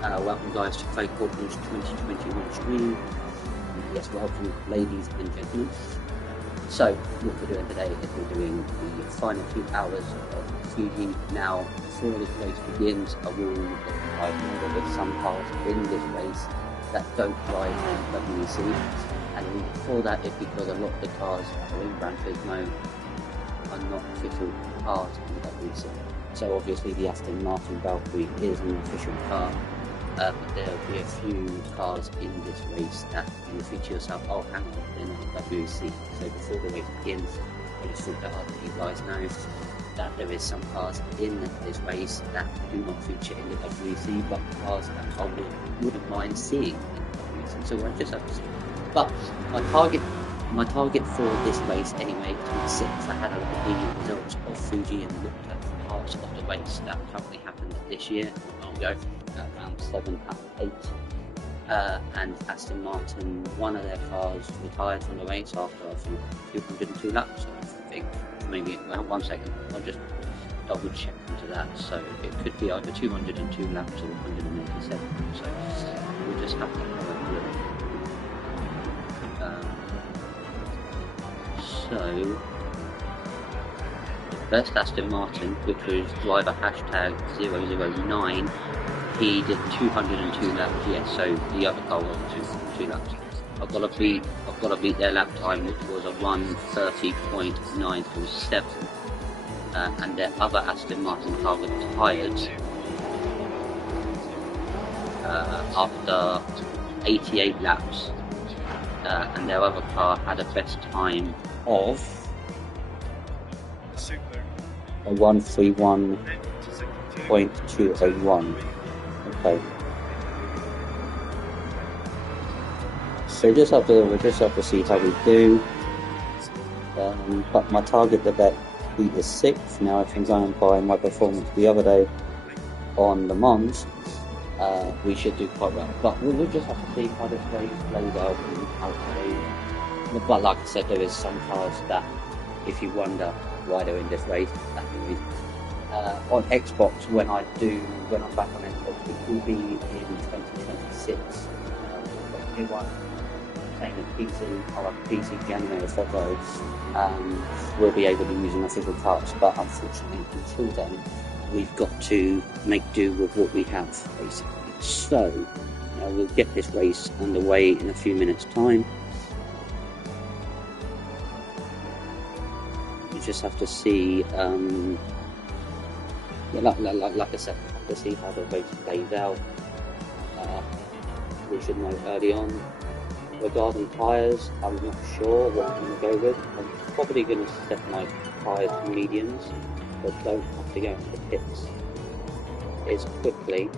Welcome guys to Fake Corporal's 2021 stream. Yes, welcome ladies and gentlemen. So, what we're doing today is we're doing the final 2 hours of FUJI. Now, before this race begins, I will let you guys know that there's some cars in this race that don't drive in WEC. And the reason for that is because a lot of the cars that are in Gran Turismo are not official cars in WEC. So obviously the Aston Martin Valkyrie is an official car, but there will be a few cars in this race that you think to yourself, oh hang on, they're not WEC. So before the race begins, I just thought that I'd let you guys know that there is some cars in this race that do not feature in the WEC, but cars that I wouldn't mind seeing in the WEC. So I just have to see. But my target for this race anyway is to be 6. I had a look at the results of FUJI and looked at parts of the race that currently happened this year, not long ago, around 7 out of 8. And Aston Martin, one of their cars retired from the race after I think 202 laps. So I think maybe, well, 1 second, I'll just double check into that. So it could be either 202 laps or 187. So we'll just have to have a look. So, first Aston Martin, which was driver hashtag 009, he did 202 laps, yes, so the other car was 202 laps. I've got to beat their lap time, which was a 1:30.947, and their other Aston Martin car retired after 88 laps, and their other car had a best time of a 1:31.201. Okay. So we'll just have to see how we do. But my target to bet beat is 6. Now, if I'm going by my performance the other day on the Mons, we should do quite well. But we'll just have to see how this race plays out and how it plays. But like I said, there is some cars that, if you wonder why they're in this race, that's the reason. On Xbox, when I'm back on Xbox, it will be in 2026. Everyone playing a PC, or a PC generator for those, will be able to use an official cars. But unfortunately, until then, we've got to make do with what we have, basically. So, we'll get this race underway in a few minutes' time. You just have to see, like I said, have to see how the race plays out. We should know early on. Regarding tyres, I'm not sure what I'm going to go with. I'm probably going to set my tyres to mediums, but don't have to go into the pits as quickly.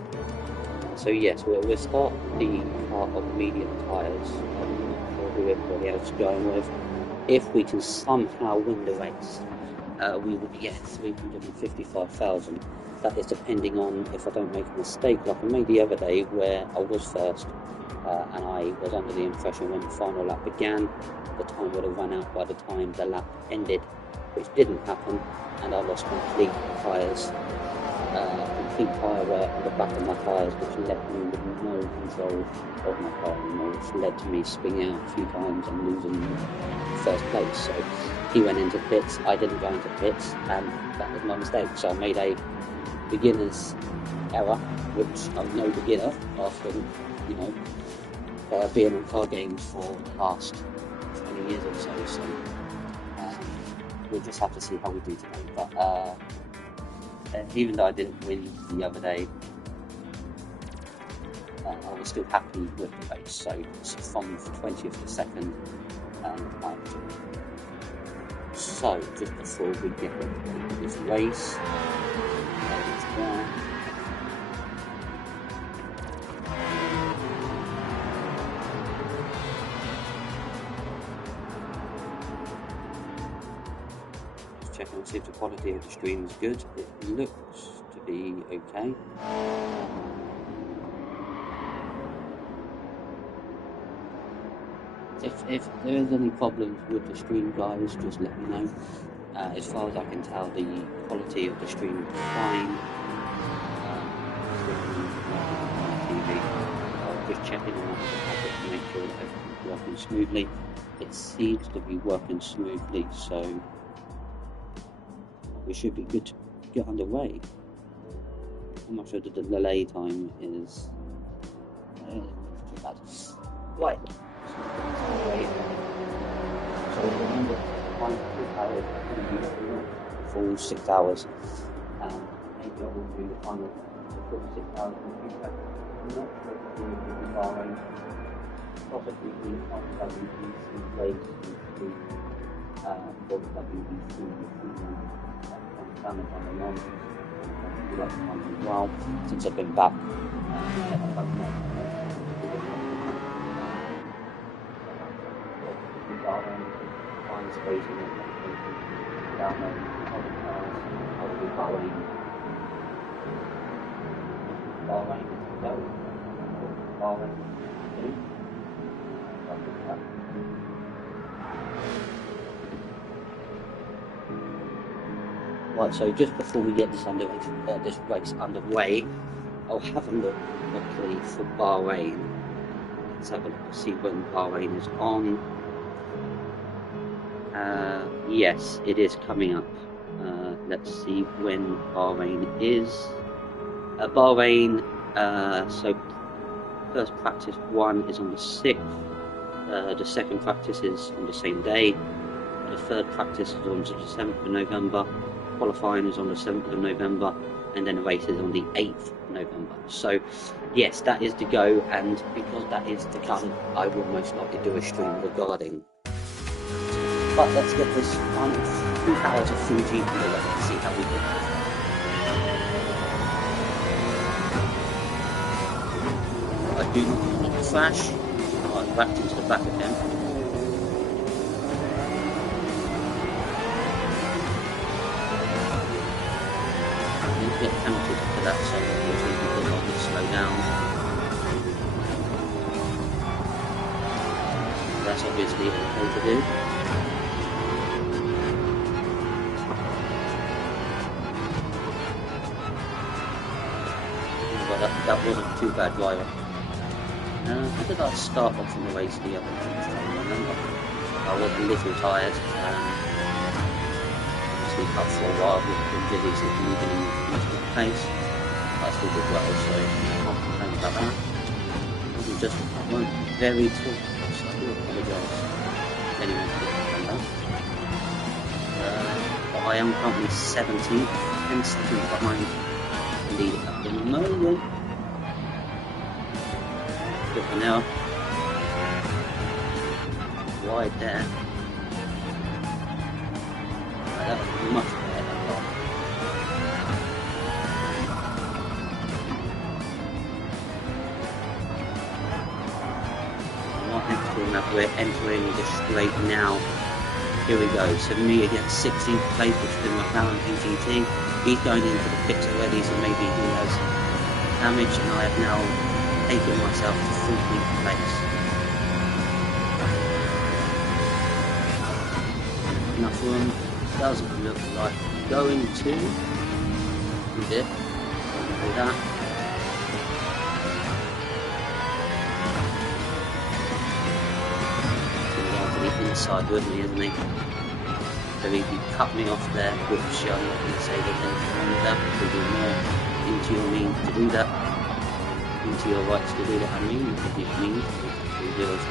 So yes, we'll start the part of medium tyres. I'm not sure who everybody else is going with. If we can somehow win the race, we will get 355,000. That is depending on if I don't make a mistake like I made the other day where I was first, and I was under the impression when the final lap began, the time would have run out by the time the lap ended, which didn't happen, and I lost complete tyre wear on the back of my tyres, which left me with no control of my car anymore, which led to me spinning out a few times and losing first place. So he went into pits, I didn't go into pits, and that was my mistake. So I made a beginner's error, which I'm no beginner after, being in car games for the past 20 years or so. So we'll just have to see how we do today. But even though I didn't win the other day, I was still happy with the race. So from 20th to 2nd, so just before we get into this race, checking to see if the quality of the stream is good. It looks to be okay. If there is any problems with the stream, guys, just let me know. As far as I can tell, the quality of the stream is fine. checking on the packet to make sure that everything's working smoothly. It seems to be working smoothly, so we should be good to get underway. I'm not sure that the delay time is too bad. Right. So remember, full 6 hours. Maybe I will do the final full 6 hours in the future. I'm not sure if the Bahrain, possibly the WBC race to for the WBC damage on the launch. I'd like to come as well since I've been back. Right, so just before we get this race underway, I'll have a look quickly for Bahrain. Let's have a look to see when Bahrain is on. Yes, it is coming up. Let's see when Bahrain is. Bahrain, so first practice 1 is on the 6th. The second practice is on the same day. The third practice is on the 7th of November. Qualifying is on the 7th of November. And then the race is on the 8th of November. So, yes, that is to go. And because that is to come, I will most likely do a stream regarding. But let's get this 2 hours of Fuji underway and see how we do. I do not want to crash. I'm backed into the back again. I need to get counted for that, so unfortunately because I did slow down. That's obviously okay to do. That wasn't too bad driving. How did I start off in the race the other time? I remember. I was a little tired. Sleep up for a while with the busy sitting moving in the pace. I still did well, so I can't complain about that. It was just I weren't very tall, so I do apologise if anyone did that. But I am currently 17th, 10 seconds behind the lead at the moment. Good for now. Wide there. That was much better. Right next to him, we're entering the straight now. Here we go. So me against 16th place, which is in McLaren GT. He's going into the pits already, so maybe he has damage, and I have now taken myself to 14th place. Enough room. Doesn't look like going to. We did. Do that. He's going to the inside with me, isn't he? So he cut me off there, which I'm not going to say there's anything wrong with that, because you're more into your means to do that. Into your rights to do that, I mean, if you mean to do it.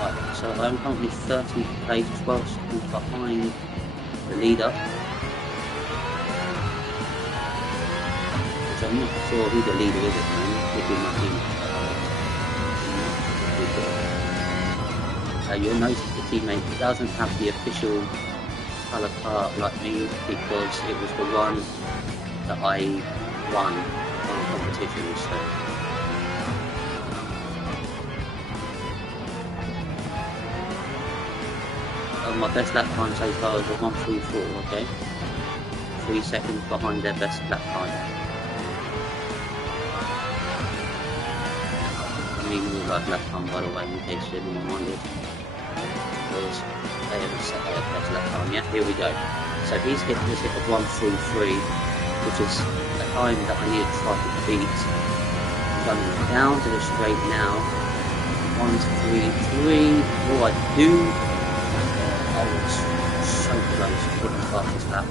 Right, so I'm currently 30th place, 12 seconds behind the leader. Which I'm not sure who the leader is at the moment, could be my team. So you'll notice the teammate doesn't have the official colour car like me, because it was the one that I won on competition, so my best lap time so far is a 1:34, okay? 3 seconds behind their best lap time. I mean, we like lap time, by the way, in case anyone wondered. Because they haven't set their best lap time yet. Here we go. So he's hit this hit of 1:33, which is the time that I need to try to beat Going down to the straight now. 1, 3, 3. Oh, I do. I was so close to hitting the fastest lap.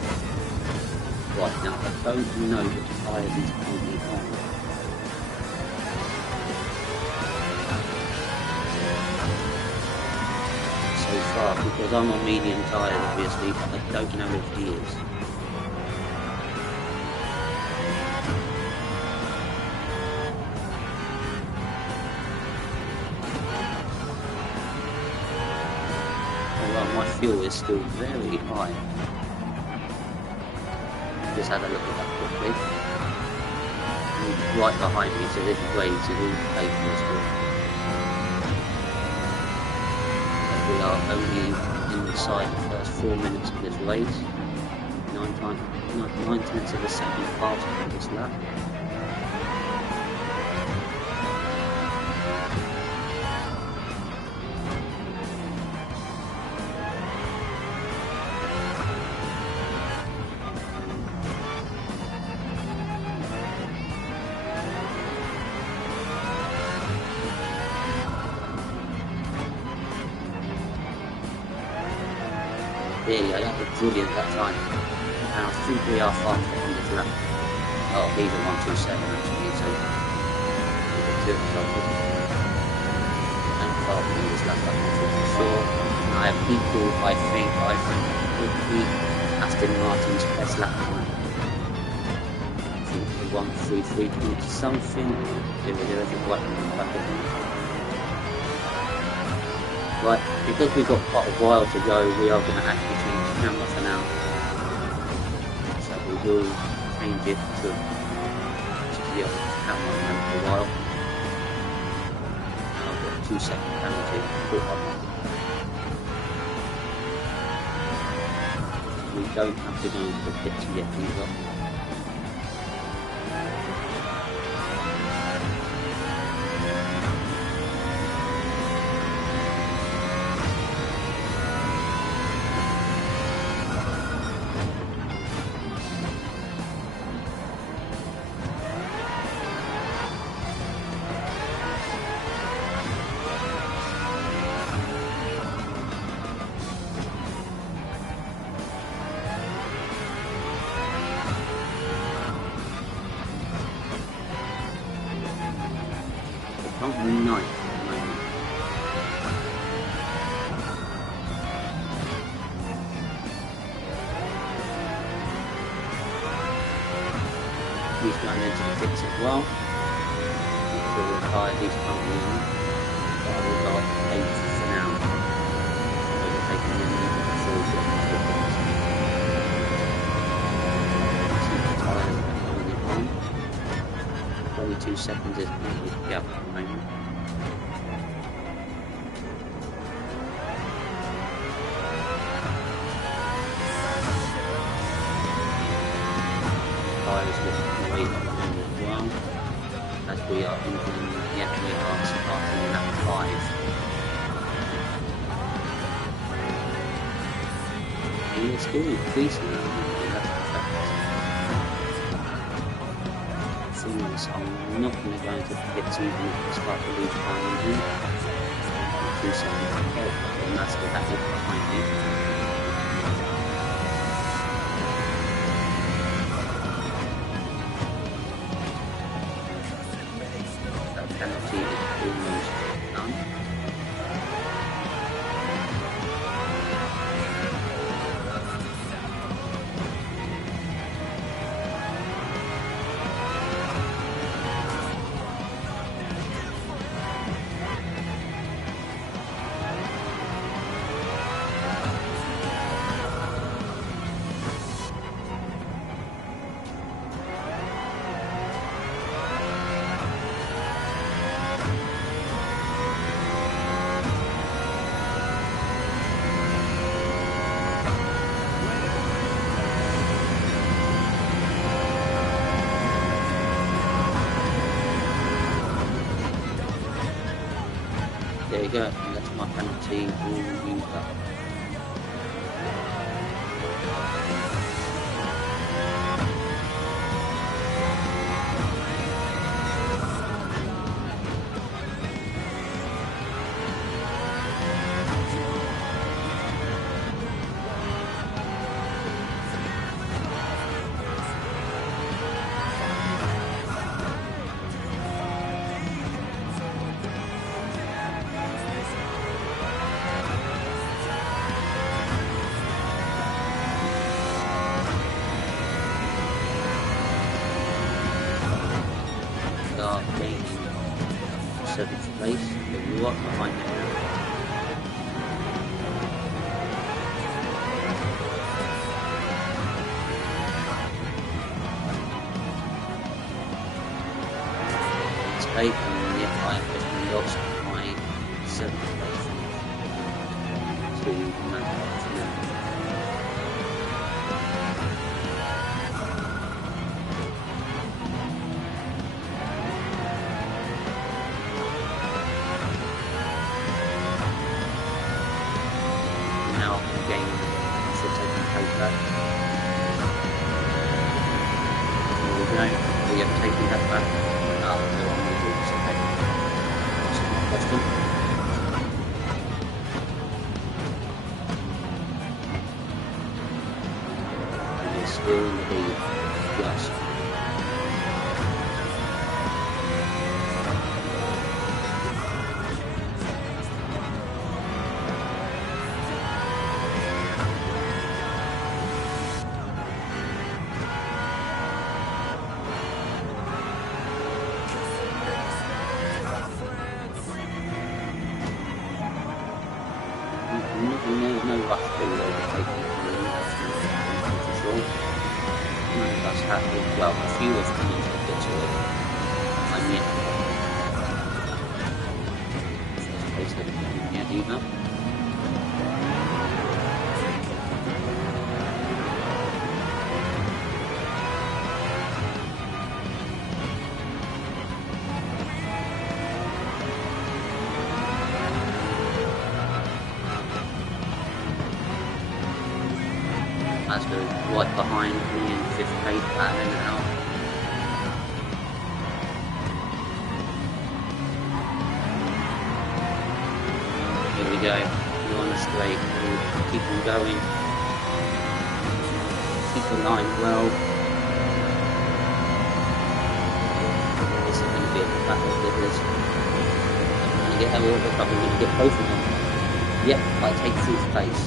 Right, now I don't know which tyres he's currently on. So far, because I'm on medium tyres obviously, but I don't know if he is. My fuel is still very high. Just had a look at that quickly. And right behind me, so this race is all paid for as well. We are only inside the first 4 minutes of this race. 9/10 of a second faster than this lap. Yeah, that was brilliant that time. And I think we are faster on this lap. Oh, he's a 127 actually, so we got 2 of us. And faster on this lap, I'm not really sure. And I have equal, I think, would be Aston Martin's best lap time. I think the 1:33.20 something. There was right on the back of him. Right, because we've got quite a while to go, we are going to actually change the camera for now. So we will change it to the other camera for a while. And I've got a 2-second penalty. We don't have to go into the pit to get these up. Currently 9th at the moment. He's going into the pits as well. So the tyre he's currently on. But I will go up to 8th for now. Overtaking him into the 4th of the pits. See the tyres currently on. 22 seconds is his gap at the moment. Tyres looking great at the moment as well. As we are entering, we are starting lap 5. And it's still increasing at the moment, that's the fact. I'm not going to go into the pits even if I start to lose time on him. 2 seconds ahead, and that's what happened behind me. That penalty is almost done. There you go, and that's my penalty all used up. start gaining 7th place. You're right behind me now. Mistake, and yet I have just lost my 7th place to manufacturer. Now I can gain, I should take my place back. There we go. We have taken that back. Oh, no, I'm going to do this. Okay. That's a good question. We're still in the lead. Yes. There's no rush to overtake me, for sure. None of us have been, well, a few have come into the pits already. I'm yet. First place haven't come yet either. As they're right behind me in 5th place battling it out. Here we go, we're on the straight, we'll keep on going. Keep the line well. This is going to be a battle with this. I'm going to get over, but I'm going to get both of them. Yep, I take 5th place.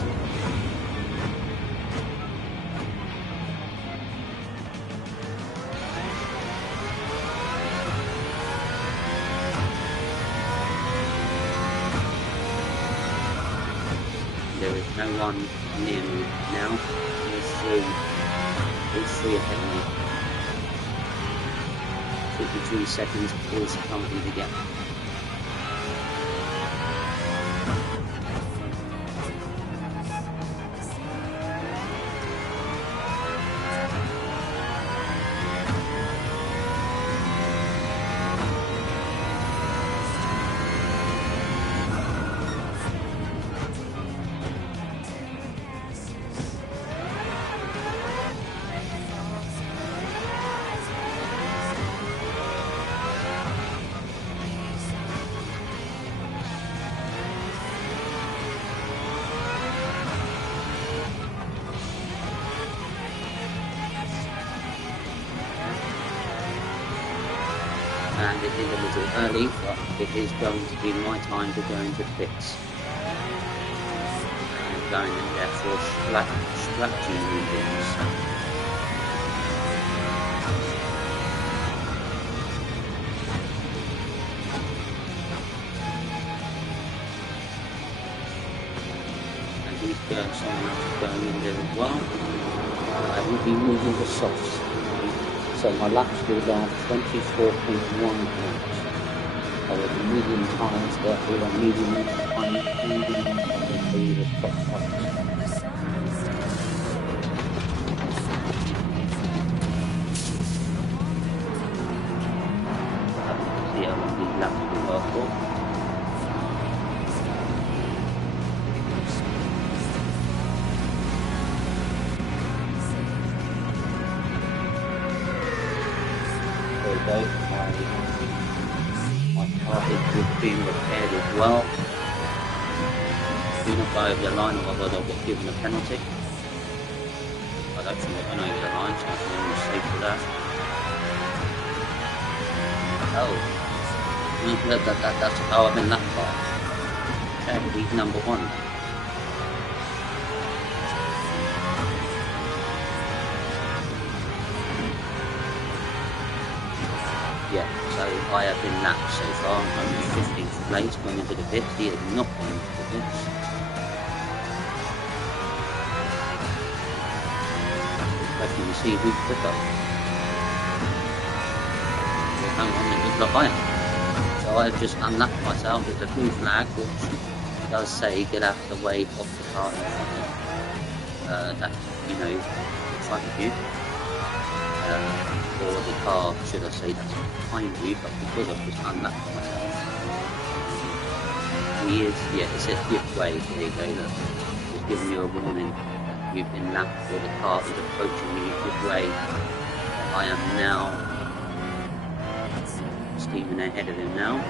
There is no one near me now. There's three ahead of me. 53 seconds is currently the gap. And it is a little early, but it is going to be my time to go into the pits. I'm going in there for strategy readings. And he's going, someone else is going in there as well. I will be moving the softs. So my lap speed are 24.1 points. I was a medium times, therefore I'm medium the top points. See how long these laps will last for. My car is being repaired as well. Do not go over the line, or otherwise I'll get given a penalty. I don't think I know over the line, so I can only save for that. Oh, I'm in that car. Okay, he's number 1. Yeah, so I have been lapped so far. I'm in 15th place, going into the pits. He has not gone into the pits. Expecting to see who's quicker. Well, hang on, it looks like I am. So I've just unlapped myself with the blue flag, which does say get out of the way of the car in front of that, you know, in front of you. Or the car, should I say, that's behind you, but because I've just unlapped myself, he is, yeah, it says give way. There you go, look, it's giving you a warning that you've been lapped or the car is approaching you, give way. I am now steaming ahead of him now.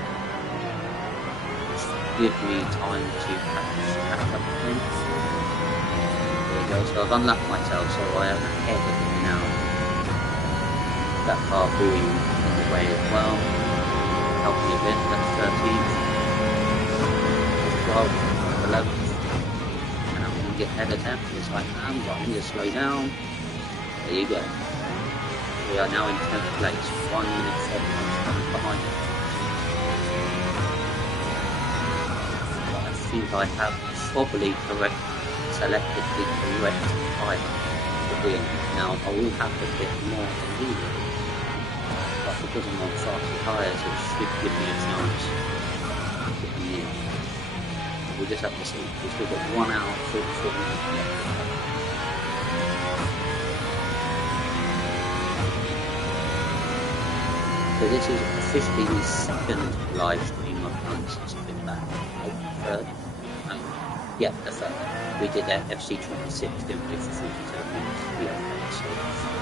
Just give me time to catch up with him. There you go, so I've unlapped myself, so I am ahead of him now. That car being in the way as well, help me a bit. That's 13th, 12th, 11th, and I'm going to get ahead of them. Yes, I am, but I'm going to slow down. There you go. We are now in 10th place, 1 minute 7 seconds behind it. But I think I have probably selected the correct tyre to win. Now I will have to pit more than he will. But because I'm on faster tyres, it should give me a chance to get in the end. We'll just have to see. We've still got 1 hour 44 minutes left. So this is officially the second live stream I've done since I've been back. Oh, third? Yeah, the third. We did that FC26, didn't we, for 47 minutes? Yeah, so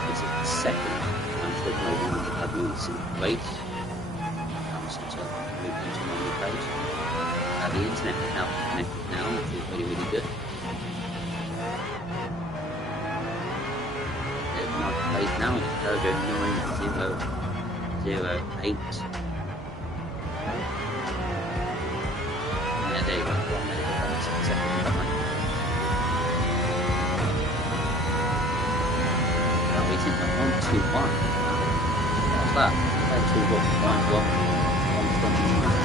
this is the second. I'm still going to have you see the race. Since I've moved into my new page. The internet is now connected now, which is really, really good. There's my place now, it's Dojo 9008. Yeah, there you go, 1 minute and 6 seconds behind. Now we think I'm on 2-1. What's that? That's 2-1, 1-1, 1-29.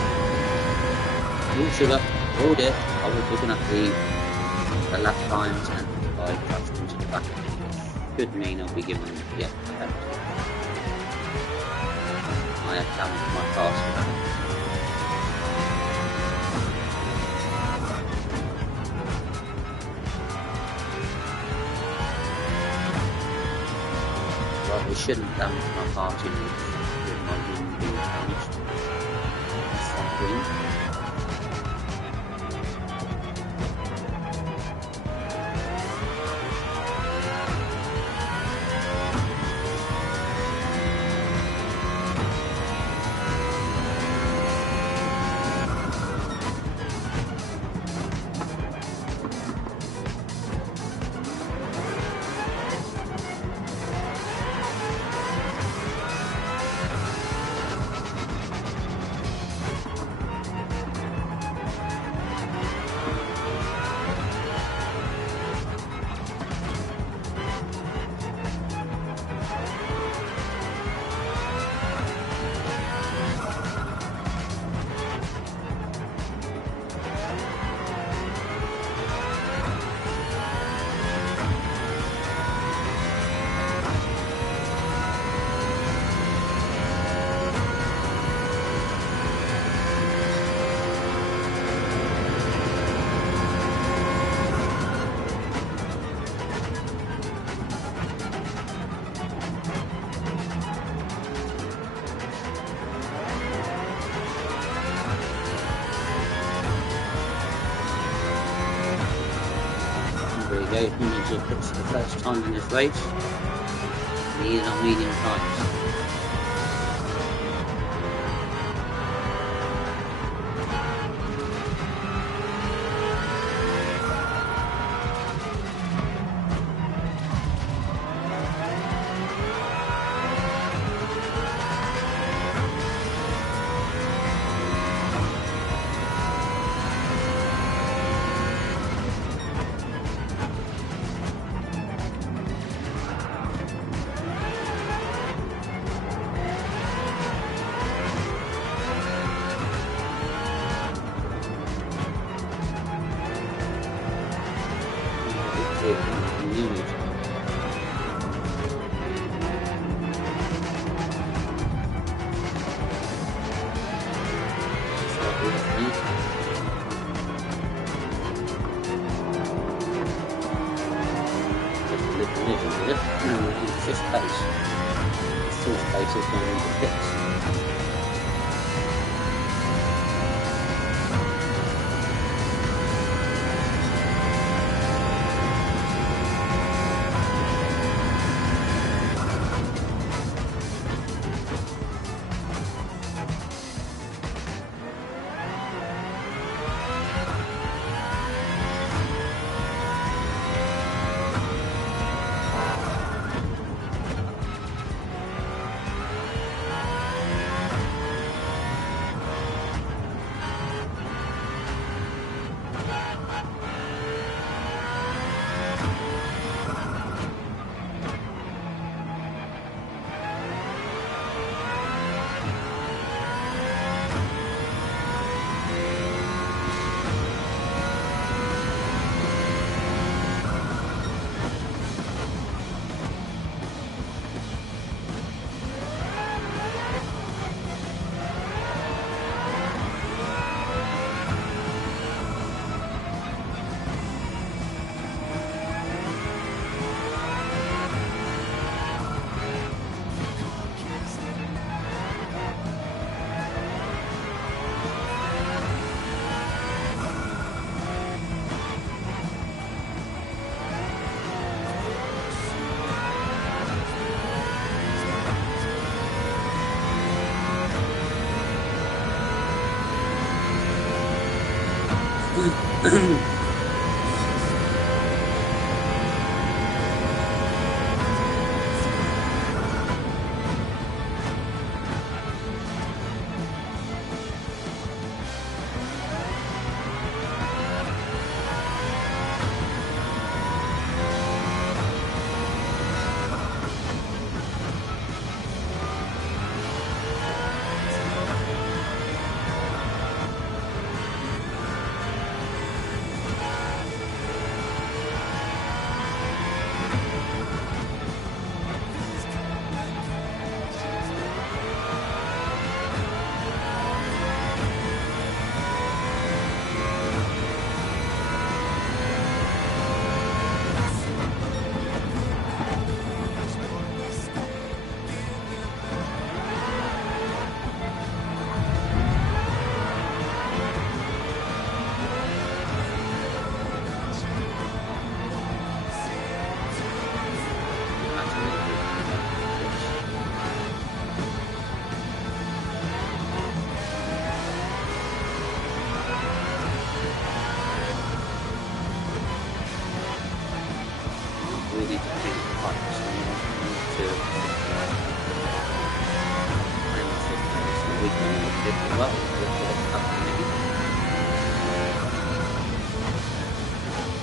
Oh, sugar. Oh dear. I was looking at the lap times and I crashed into the back. Could mean I'll be given a penalty. I have damaged my car. Well, we shouldn't damage my car too much with my wing being damaged. Front wing. There you go, he just puts the first time in this race. And he is on medium tyres. space. Full space is going into pits.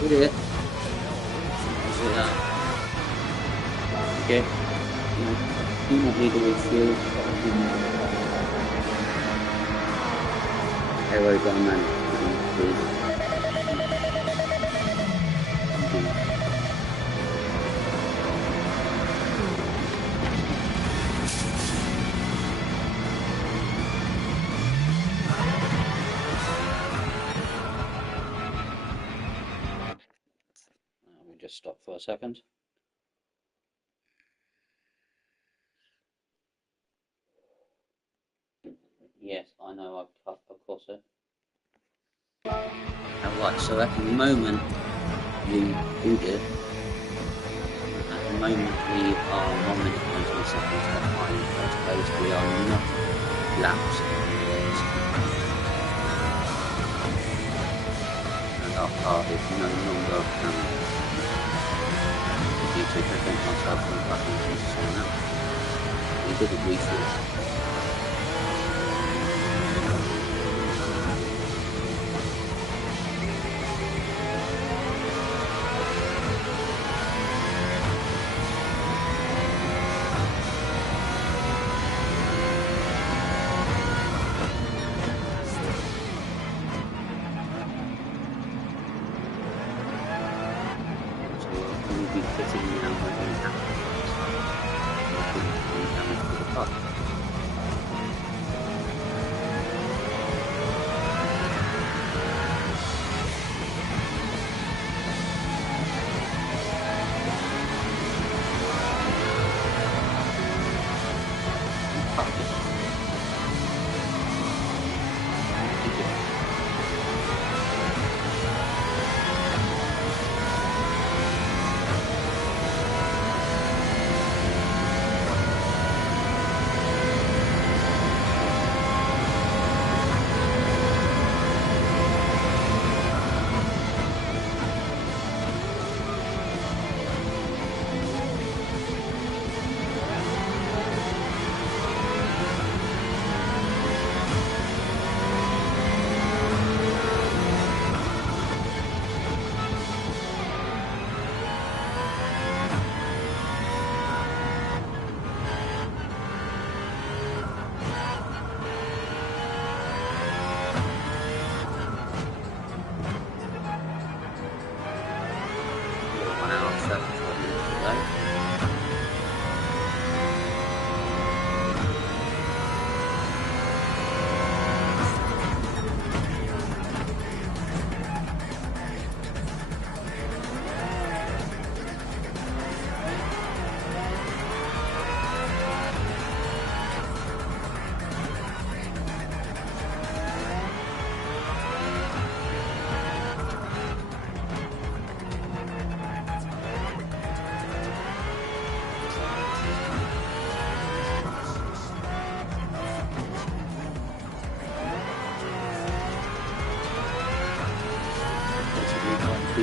Udah ya. Okay. You want me to refuel? Aero gunman. Just stop for a second. Yes, I know I've cut across it. Right, so at the moment we do it. At the moment we are 1 minute 19 seconds behind first place. We are not laps yet. And our car is no longer need to prevent ourselves from crashing into someone else. We didn't refuel.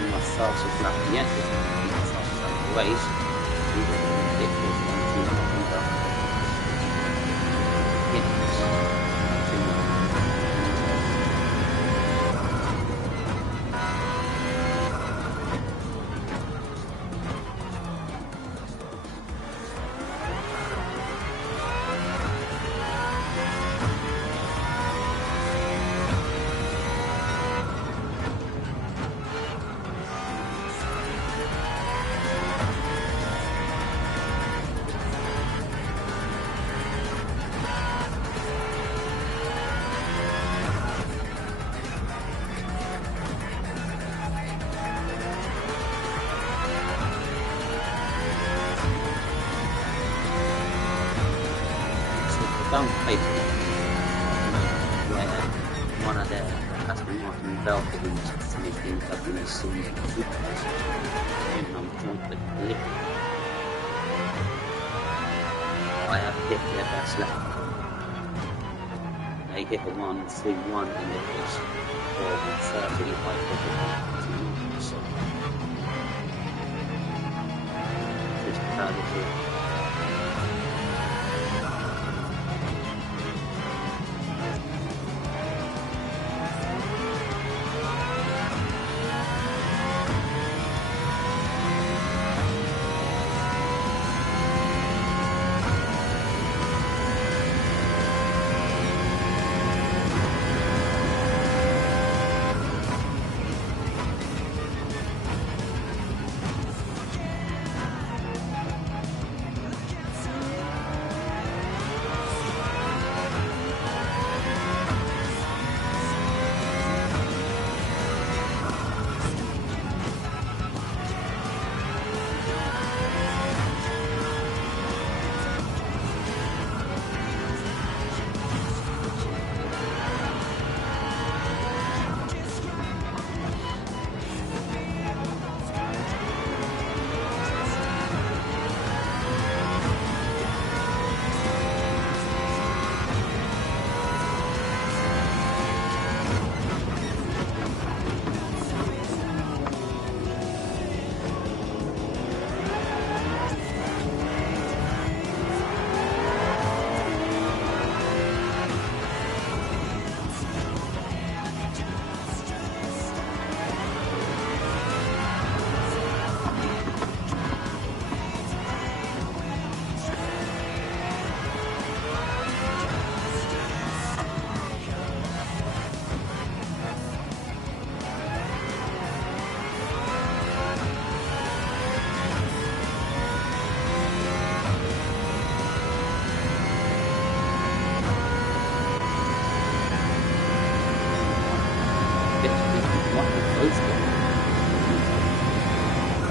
be my fastest lap yet. This will be the fastest lap of the race. We've got a ridiculous 1, 2, November. Yes. 2 November. Done basically where one of their Aston Martin Valkyries finished in WEC Supercars and I'm joint with Lippy. I have hit their best lap. They hit a 1-3-1 and it was for 30 I hit a 1-2-1, so just proud of it.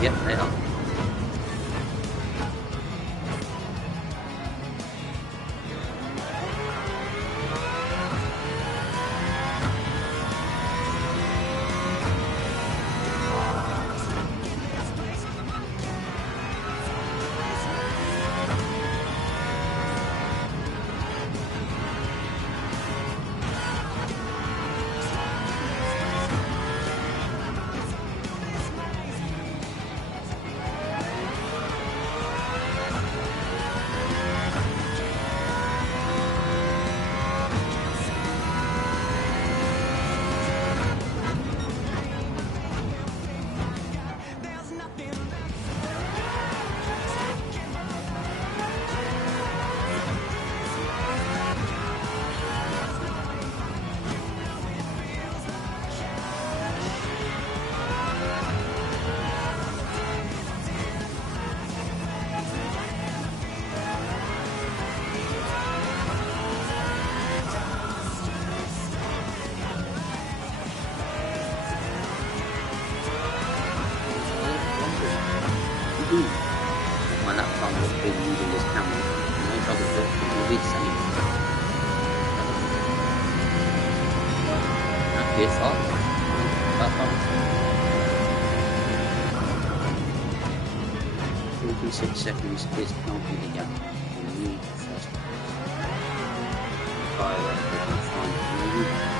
Yep, they are. My laptop has been using this camera. No trouble with it. It will be the same. That's good fast. That fast. 46 seconds is currently the gap in the first place. Fire up, we can find the movie.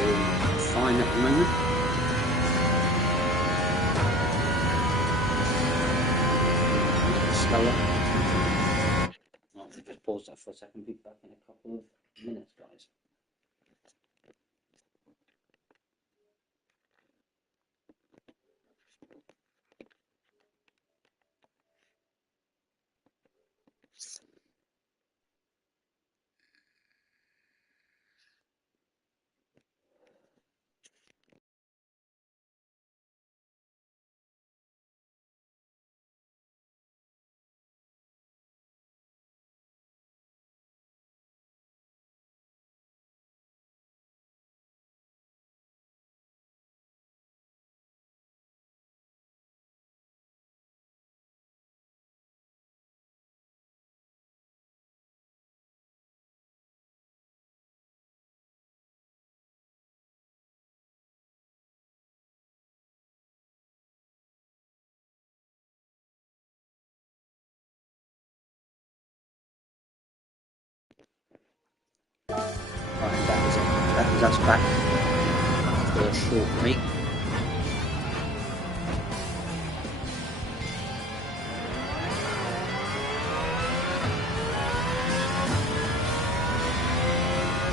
doing fine at the moment. A little slower. I'll just pause that for a second. Be back in a couple of minutes, guys. Right, that was it. That was us back after a short break.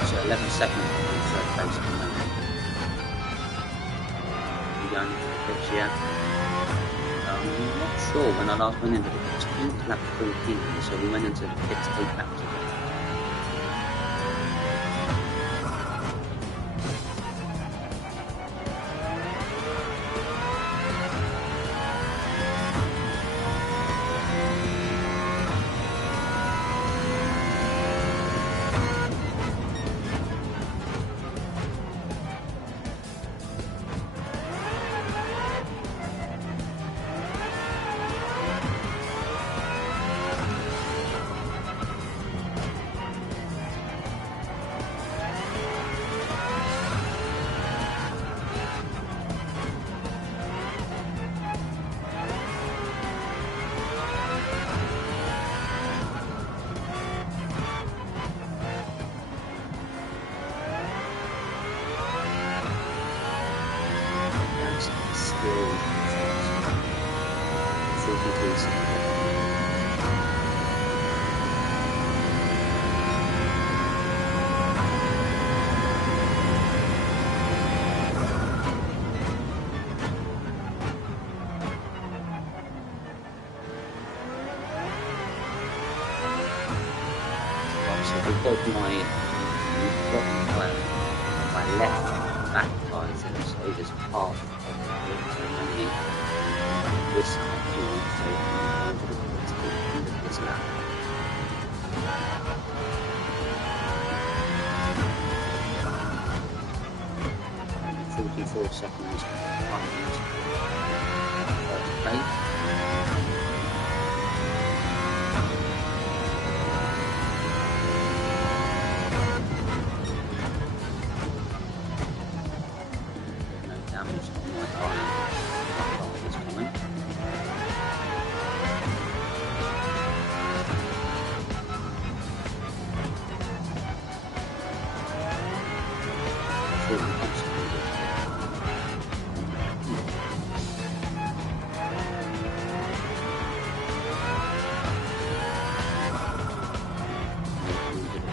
So 11 seconds in third place at the moment. You going into the pits yet? I'm not sure when I last went into the pits. I think it's lap 14, so we went into the pits 8 laps ago. Still 43 seconds. Right, so we've got my left back tyres in, so there's half of the remaining this afternoon, so I'm going to the end of this lap. And 44 seconds behind first place.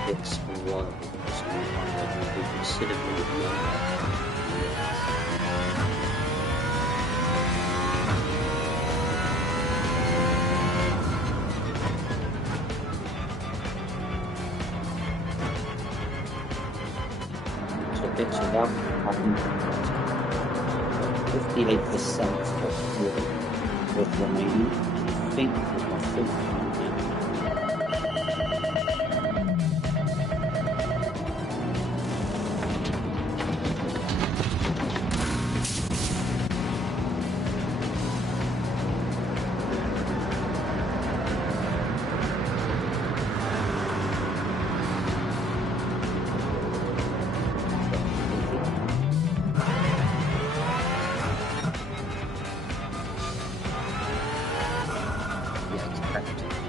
It's a while because we considerably longer. So bits of that happened. 58% of remaining, and I think we've got 50. Yeah, it's correct.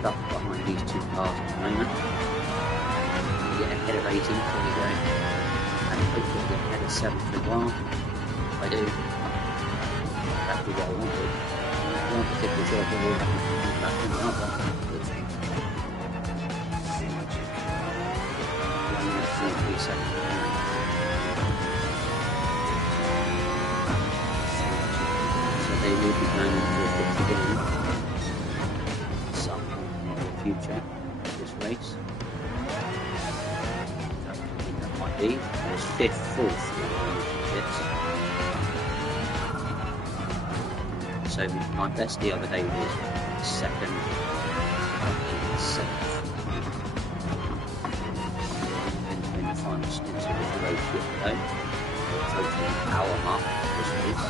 stuck behind these two cars at the moment. We get ahead of 18, so we go, and hopefully get ahead of 7 for a while. If I do, that's what I wanted. One particular job that we'll have to do back in the other. 1 minute 43 seconds. So they will be going into a 50 game at some point in the future, this race. I think that might be. It was 5th, 4th So my best the other day was 2nd, 7th. In the final stint of the race yesterday, totally an hour mark this race.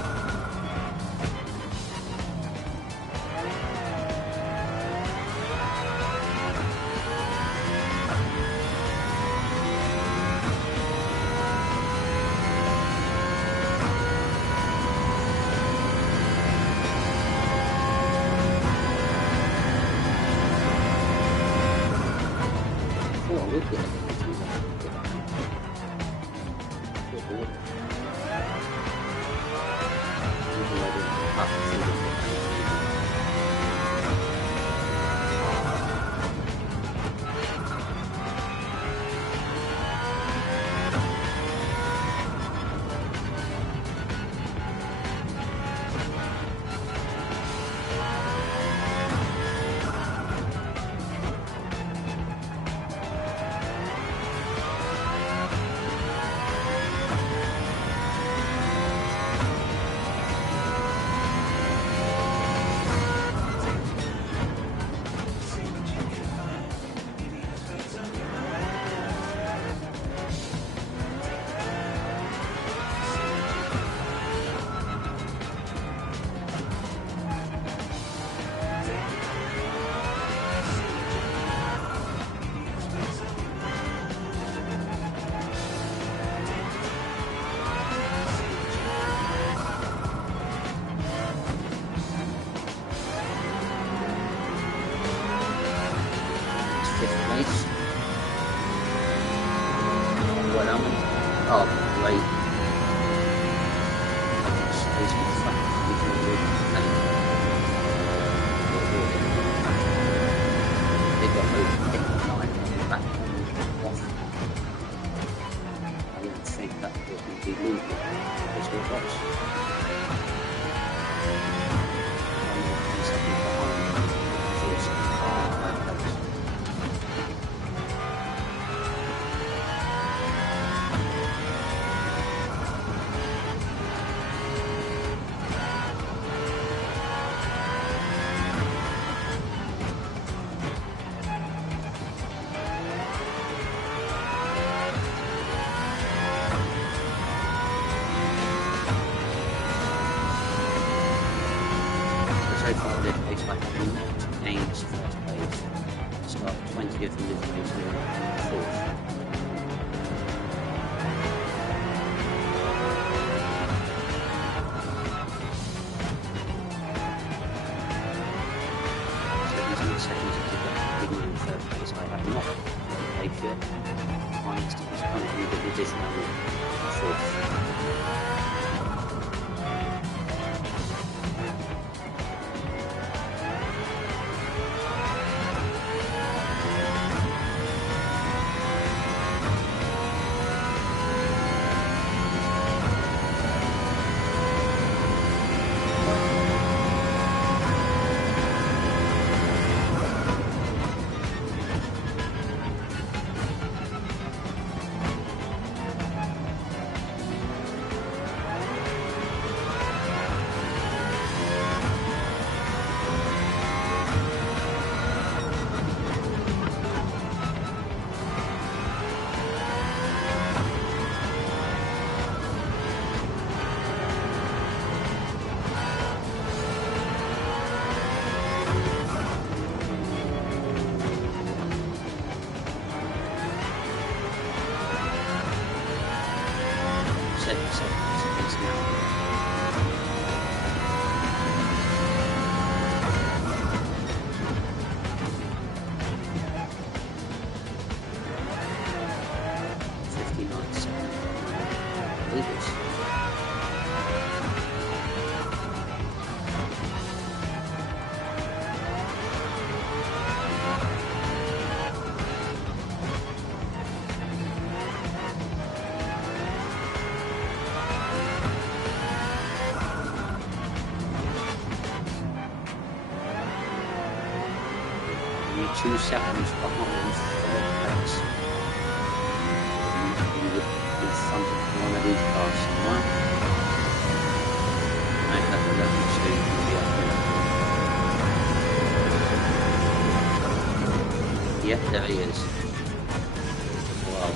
Oh, great. They got moved in back off. I didn't think that was going to be moving. It was. So far this race I have not gained first place. Start 20th in this race and 4th. Seconds to get beginning in third place. I have not placed yet. My instinct is currently the position I'm in 4th. only 2 seconds behind third place. In front of one of these cars somewhere. I have 11-2 will be up here. Yep, there he is. Wow.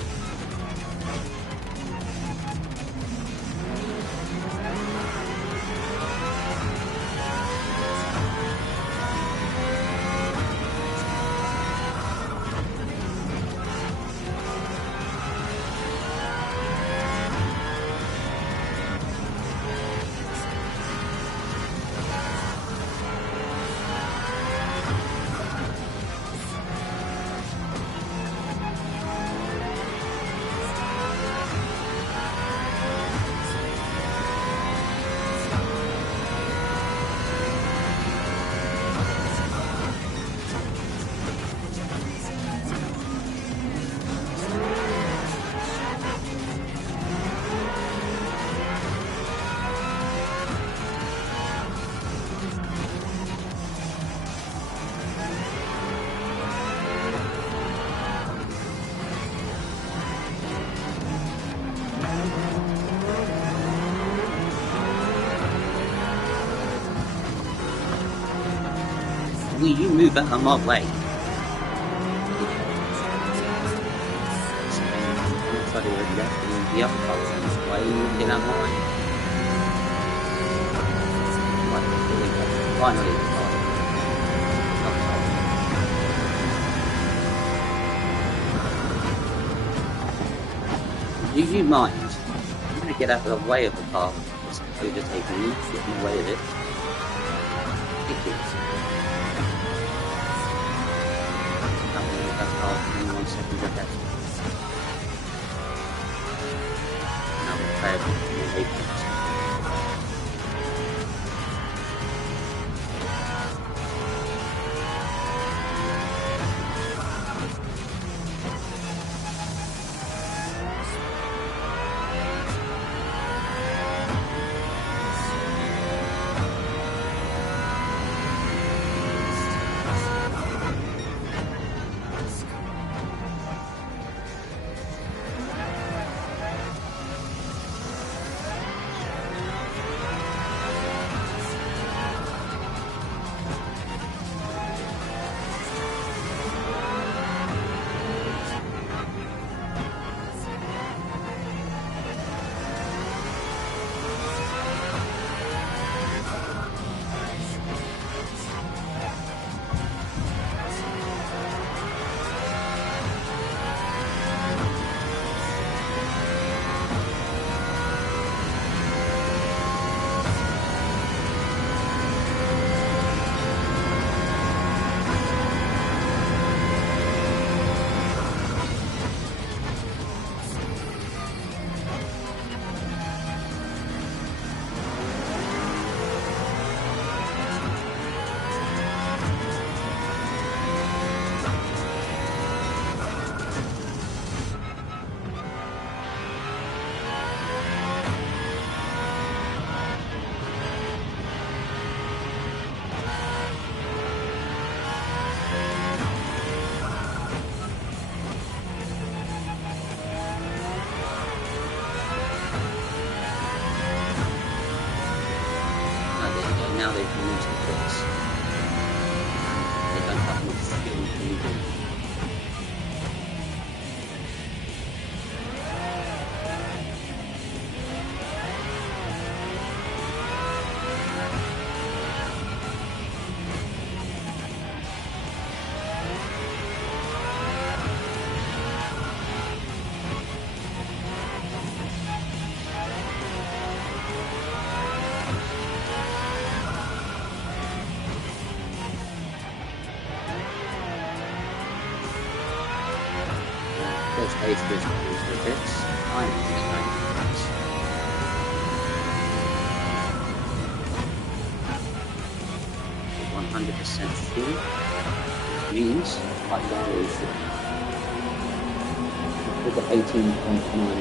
Will you move out of my way? I'm trying to left and the other car was way in our line. Right, here we go. Finally, do you mind? I'm going to get out of the way of the car that's overtaking me, get in the way of it. Ridiculous. 1 second ahead. Now we're playing the Apex. Now they've moved to the pits. They don't have much skill moving. First aid goes to the bits. I'm going to 100% fuel, which means I can with the 18.9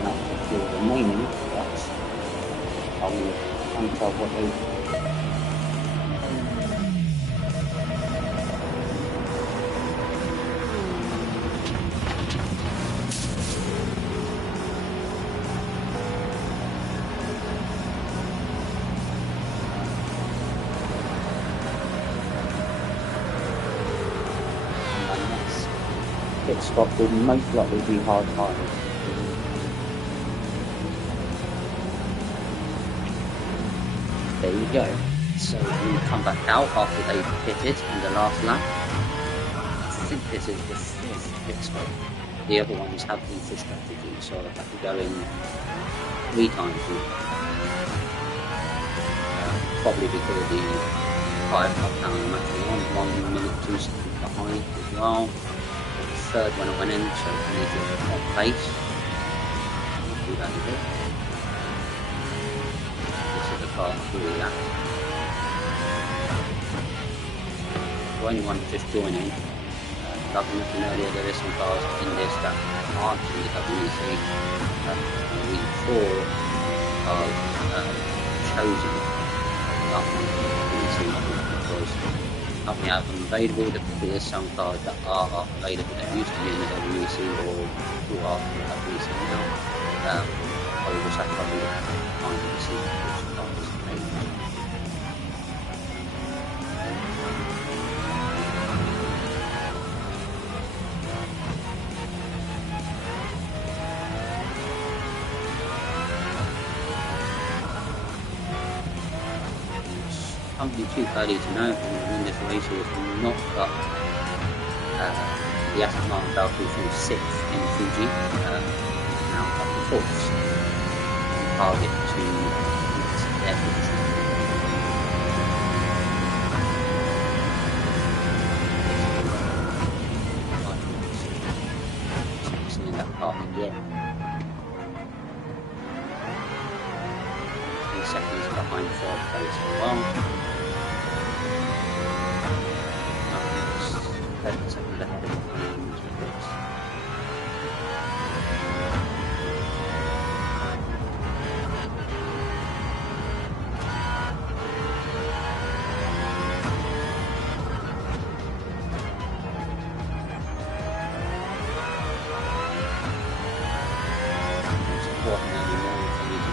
up to fuel remaining, but I will unplug what they pit stop will most likely be hard tired. There you go. So we come back out after they've pitted in the last lap. I think this is the 5th pit stop. The other ones have been for strategy, so I've had to go in 3 times. Probably because of the 5 lap down I'm actually on, 1 minute 2 seconds behind as well. The 3rd when I went in, so I need to on pace. Do that a bit. This is the car before that. For anyone just joining, like I mentioned earlier, there is some cars in this that aren't in the WEC. The 4 cars chosen up in the WEC because nothing out of them available. There is some cars that are available that used to be in the WEC or who are in the WEC now. I will just have to find and see which cars are available. Probably too early to know if I'm going to win this race or if I'm not, but the Aston Martin Valkyrie from 6th in Fuji, now up to 4th, target to their position. Seeing that car again. 3 seconds behind 3rd place as well. 7 seconds ahead of the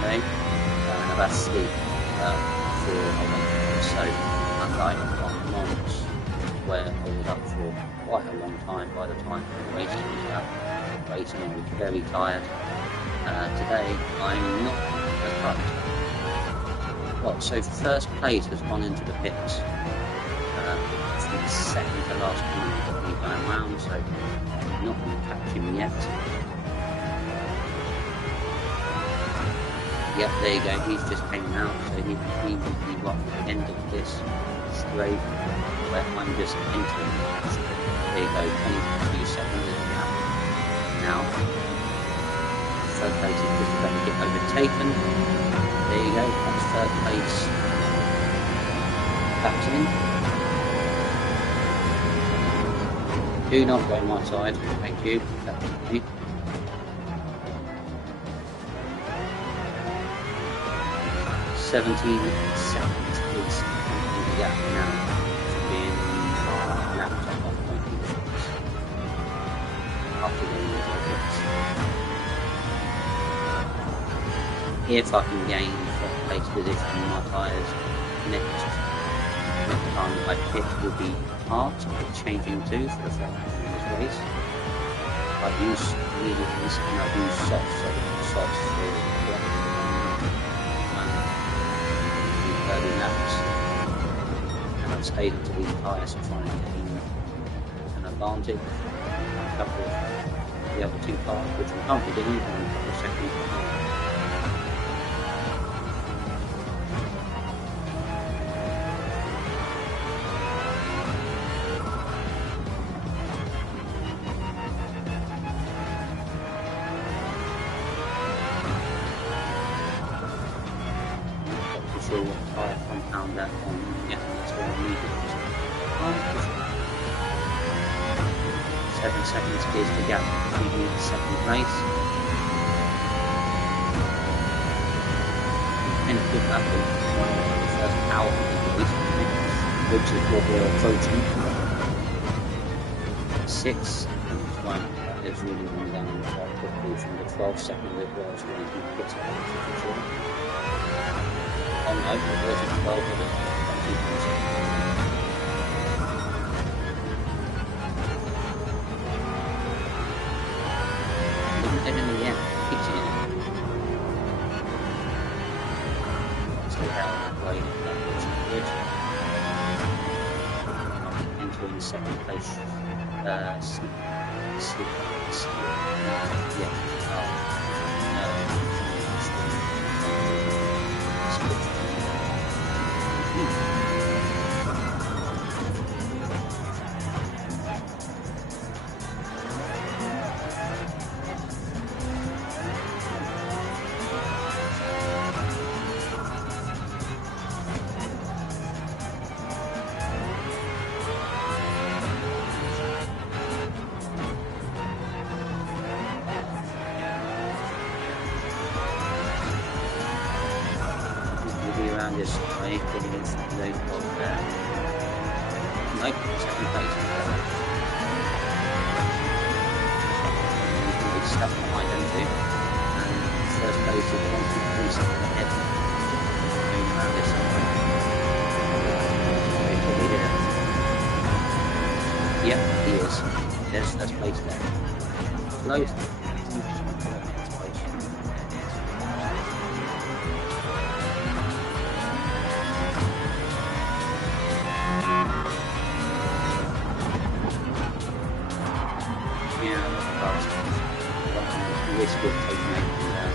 today. I've had sleep for a week, so unlike on months where I was up for quite a long time by the time the race was out. Racing, I was very tired. Today I'm not as tired. Well, so 1st place has gone into the pits. From 2nd to last corner got me going round, so I'm not going to catch him yet. Yep, there you go, he's just came out, so he will be right at the end of this straight where I'm just entering. There you go, 22 seconds in the gap. Now, 3rd place is just going to get overtaken. There you go, that's 3rd place. Back in. Do not go on my side, thank you. That's me. 17 seconds is the gap now for being lapped up on 26 after getting those exits. If I can gain 4th place position in my tyres next time I pit will be hard to changing to for the 1st time in this race. I've used mediums and I've used softs, so softs for early laps, and I've stayed into these tyres to try and gain an advantage. A couple of the other 2 cars, which I'm currently doing, and a couple of seconds behind. What tyre compound that on, yeah, that's what I needed. 7 seconds is the gap between 2nd place. And a good lap of the 1st hour of the race, which is what we're approaching. 6 seconds, right, that is really going down quite quickly from the 12 seconds it was when he gets out of the sure. On no, it wasn't 12 of it. second place. Around this way, getting into the low block there. Nope, second place. He's stuck behind them too. And first place is 1.3 seconds ahead. Going around this way. Yep, he is. There's first place there. Close. Risk of taking anything there.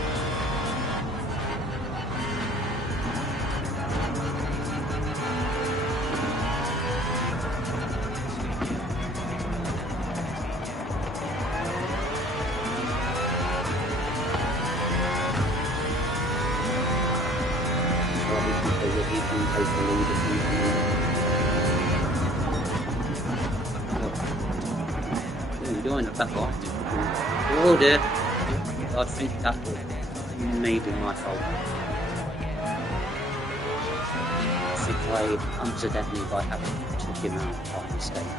So we can say that he can take the lead if he can. What are you doing? Back off. Oh dear. I think that was maybe my fault. I think I accidentally by having took him out of the stage.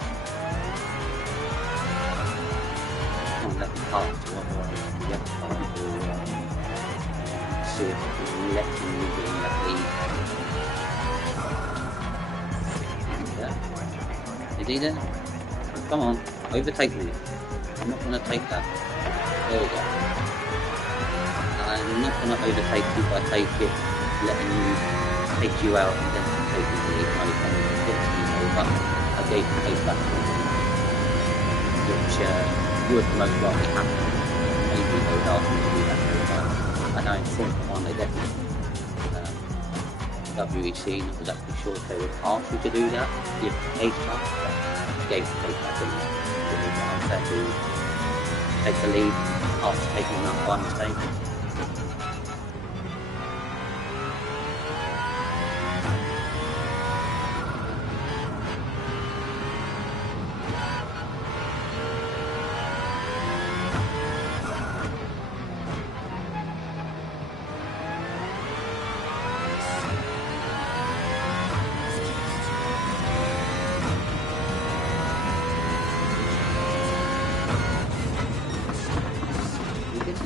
I can't let him pass to otherwise the other part will see if I can let him move in that lead. Is he there? Come on, overtake me. I'm not going to take that. There we go. I'm not going to overtake you by letting you take you out and then taking the lead. I over. I gave the pace back, which would most likely happen. Maybe they would ask me to do that very much. I know in Formula 1 they definitely WEC, not exactly sure if they would ask you to do that, give the pace back, but I gave the pace back and it was unfair to take the lead after taking that by mistake.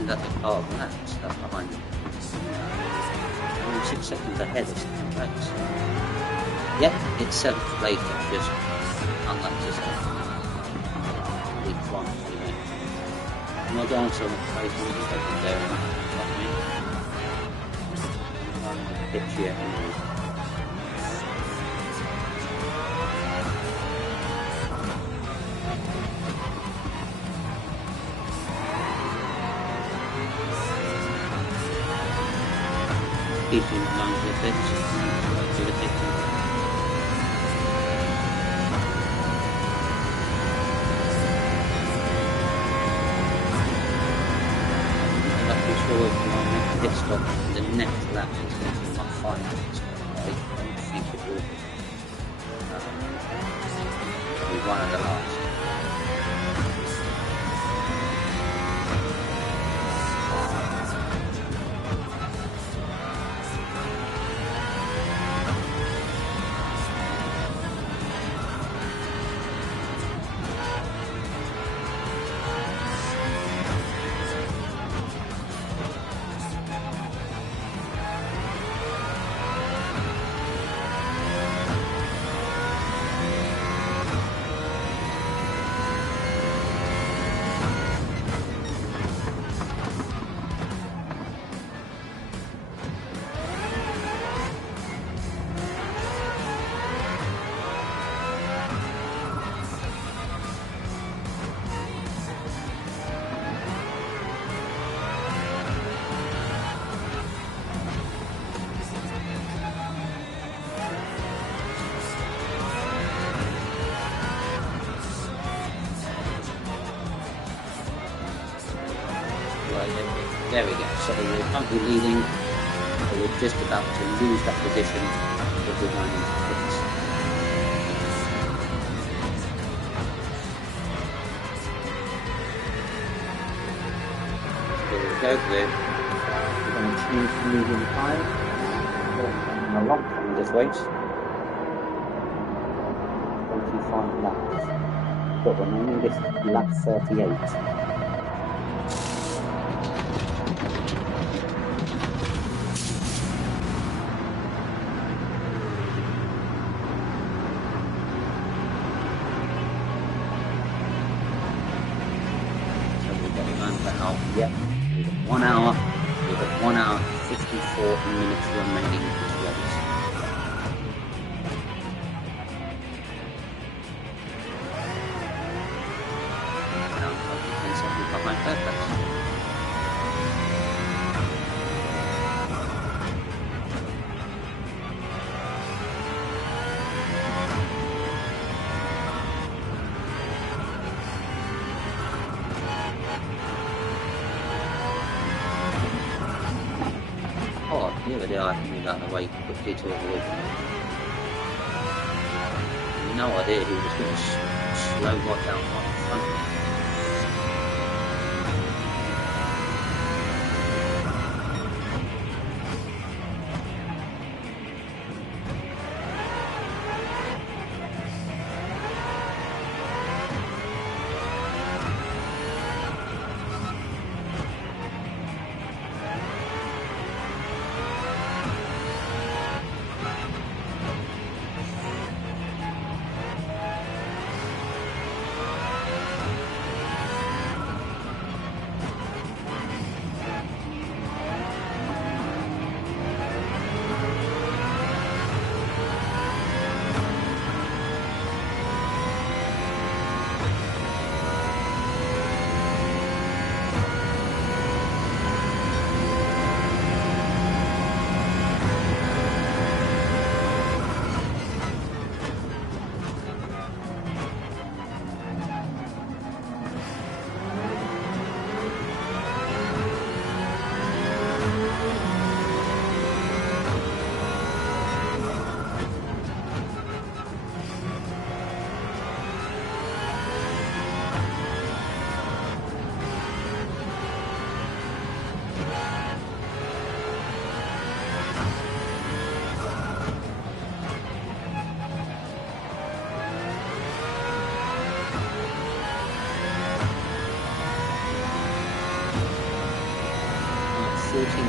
That's a car that's behind me. 6 seconds ahead of second place. Yep, it's 7th place, it's just unlucky to say. Lead one anyway. I'm not going to the place, I'm just taking there and fuck me. Pitch here anyway. Keeping line to the pitch, to the pitch. I'm not too sure if my next pit stop, the next lap is going to be my final pit stop. I don't think it will be one of the last. There we go. So we're currently leading, but we're just about to lose that position if we're going into pits. There we go. We're going to change the medium tyre. A long time this race. 25 laps. But remaining this lap 38. Yep, we've got 1 hour, we've got 1 hour 54 minutes remaining in this race. Now, 10 seconds behind third place. Here they are, move out of the way quickly to avoid them. No idea who was going to slow right down right in front of me.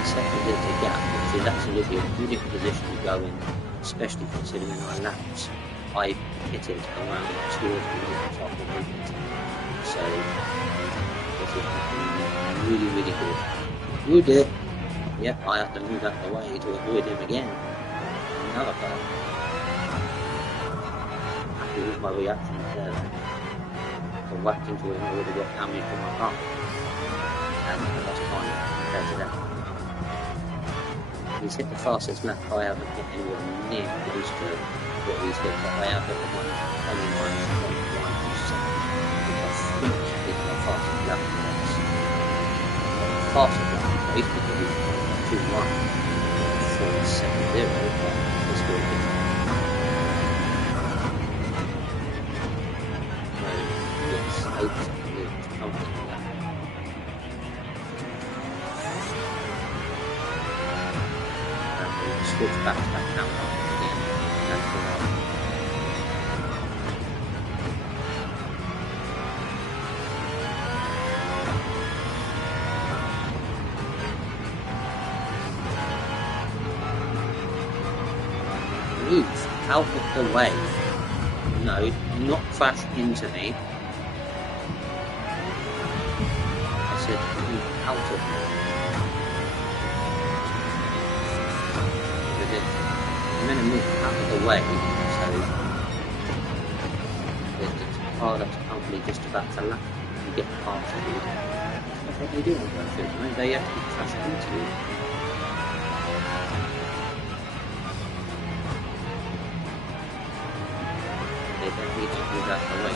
Seconds is the gap, which is absolutely a good position to go in, especially considering our laps. I hit it around 2 or 3 minutes after moving it. So this is really, really good. You did. Yep, I have to move out of the way to avoid him again. Another car. Happy with my reaction there. I whacked into him and already got damage from my car. And I lost time compared to that. He's hit the fastest lap. I haven't hit anywhere near close to what he's hit, but I have hit the one only 9.1 seconds, which I think is my fastest lap in the race. The fastest lap in the race because he's 2.1, 4.70, but it's still good. So, yes, 8 seconds is comfortable lap. Switch back to that camera again. That's the one. Move out of the way. No, not crash into me. I said move out of the way. I'm going to move out of the way, so it's harder to probably just about to lap and get past you. That's what they do on Gran Turismo, they actually crash into you. They definitely don't move out of the way.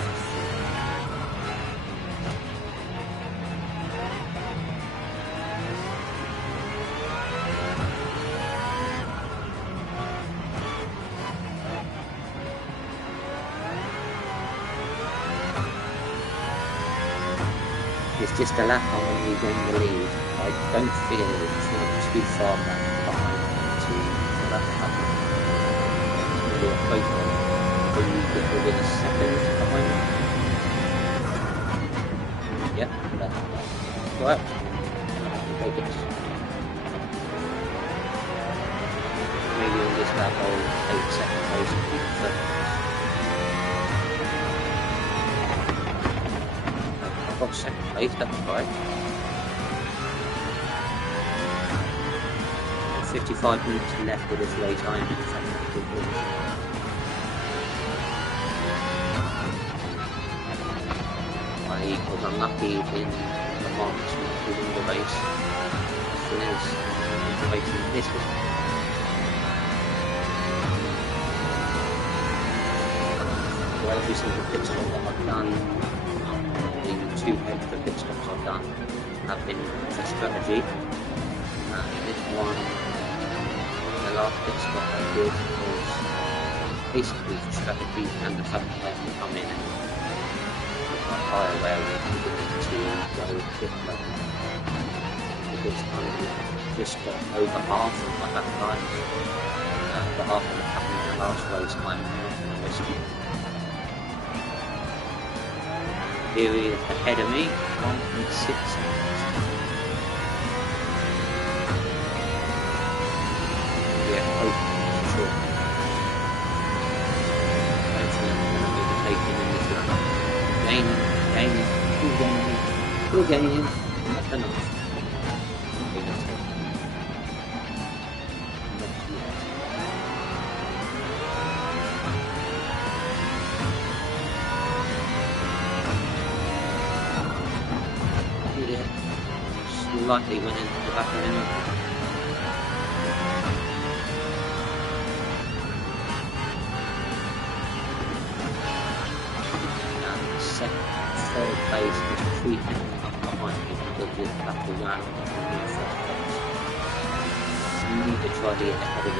It's just a lap on when we gain the lead. I don't feel it's not too far back behind to for that to happen. It's really a close one. When we get within a second behind it. Yep, that's right. Focus. Maybe on this lap I'll take second place and keep first. I got second place, that's right. 55 minutes left of this race, I am in second place. I was unlucky in the marks within the race. There's the race in this one. Well, every single pit stop that I've done, the 2 extra pit stops I've done, have been for strategy. This one, the last pit stop I did was basically for strategy and the fact that I can come in and put my tyre where we needed to go pit lane. Because I just got over half of my back tires, but after the happened in the last race, I'm not risky. Here he is ahead of me, 1.6 seconds. Yeah, open for sure. Hopefully I'm going to be taking in this lap. Gaining, still gaining, not enough. Okay, that's it. Slightly went into the back of him. And second, third place is 3 minutes up behind him because this battle ran on the first place. You need to try to get ahead of him.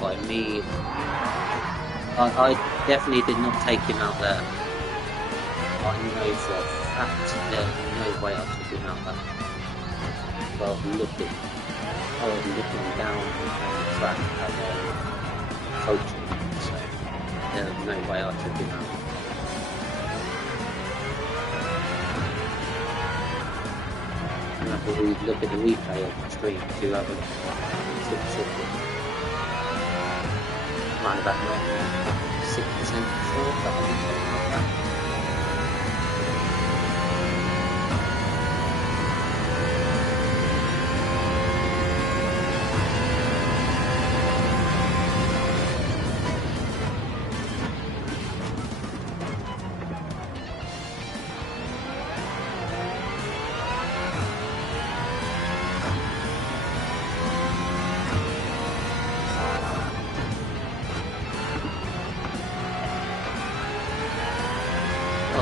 By me, I definitely did not take him out there. I know for a fact there's no way I took him out there. But I was looking down the track at the coaching, so there's no way I took him out. And I believe look at the replay of the stream to have a around about 6% short, but I think not that.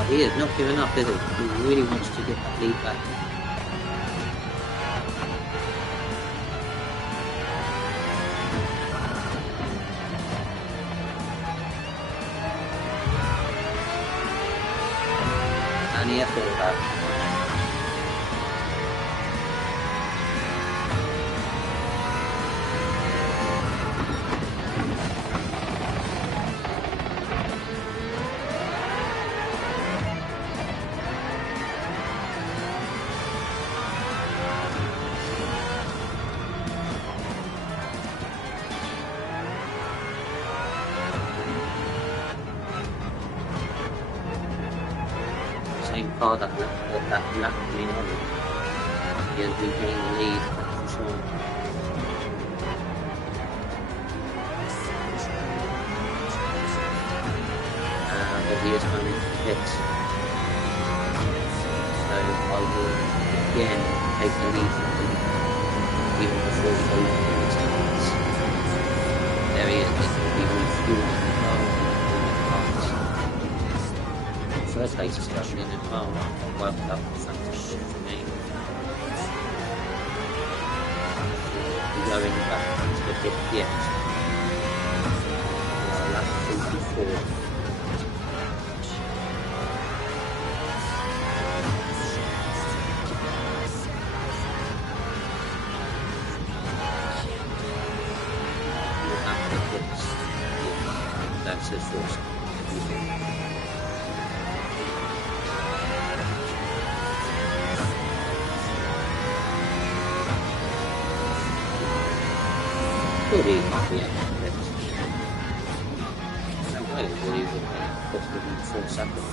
He is not giving up, is he? He really wants to get that lead back. And he has got it back. Car that lap me on. He has been getting the lead, that's for sure. But he is going to pit. So I will again take the lead from him even before we go to the stands. There he is, he's going to be refueling the car. First place is coming in as well. Well, that was fantastic for me. going back into the bit yet. Lap 44. That's his force. Could he not be able to fix? No way will he would put within 4 seconds.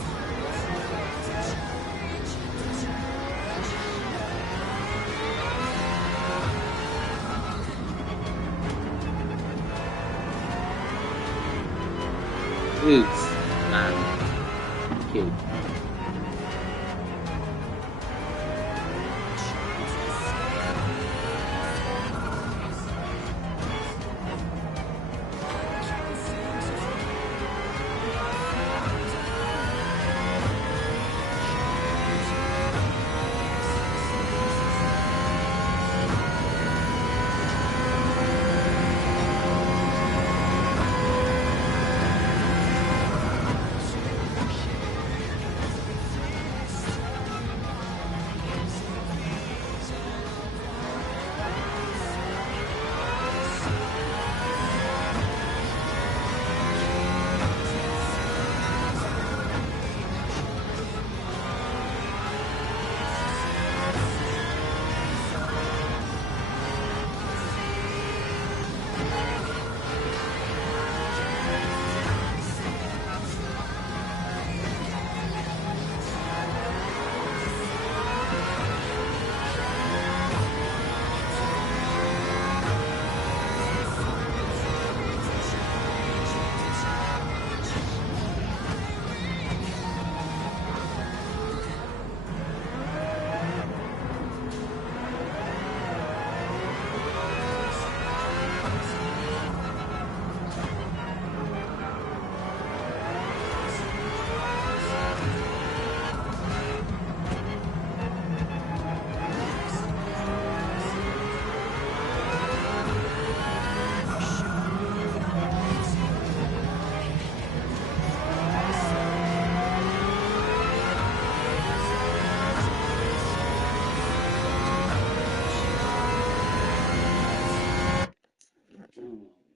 Oof, man. Cute.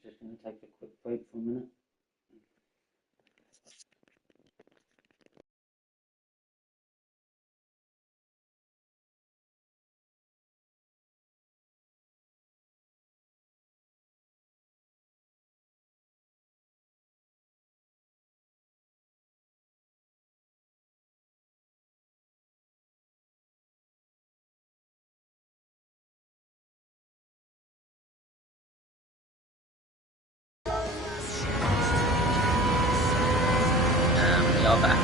Just going to take a quick break for a minute. We are back.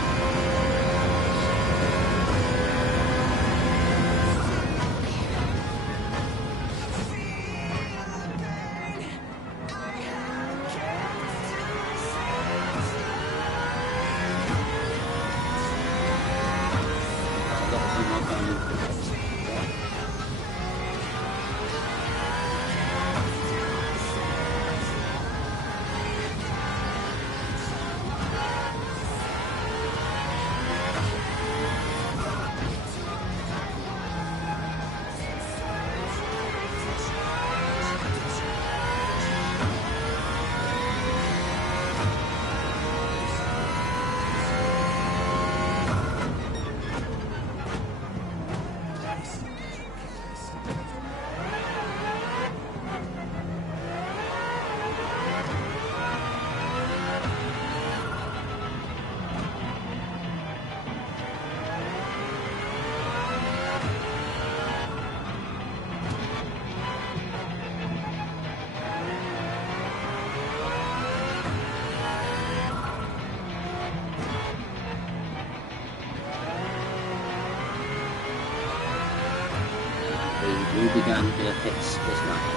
We will be going to the pits this night.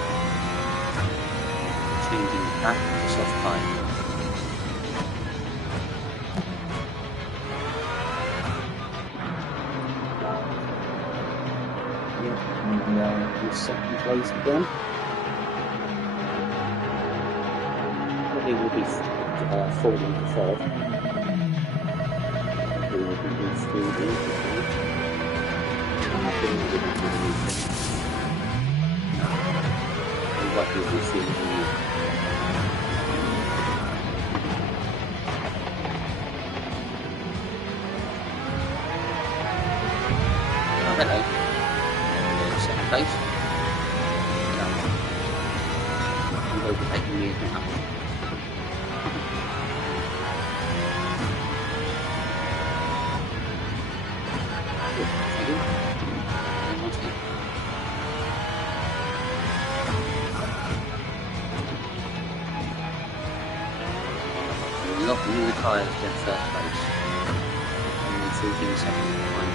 Changing back to soft pine. Yep, and we are in second place again. he will be falling to third. He will be re-speeding. What will we see here? Oh, hello. Second place. No. I'm overtaking me now. Locking the tyres to first place, and then Fuji in second behind.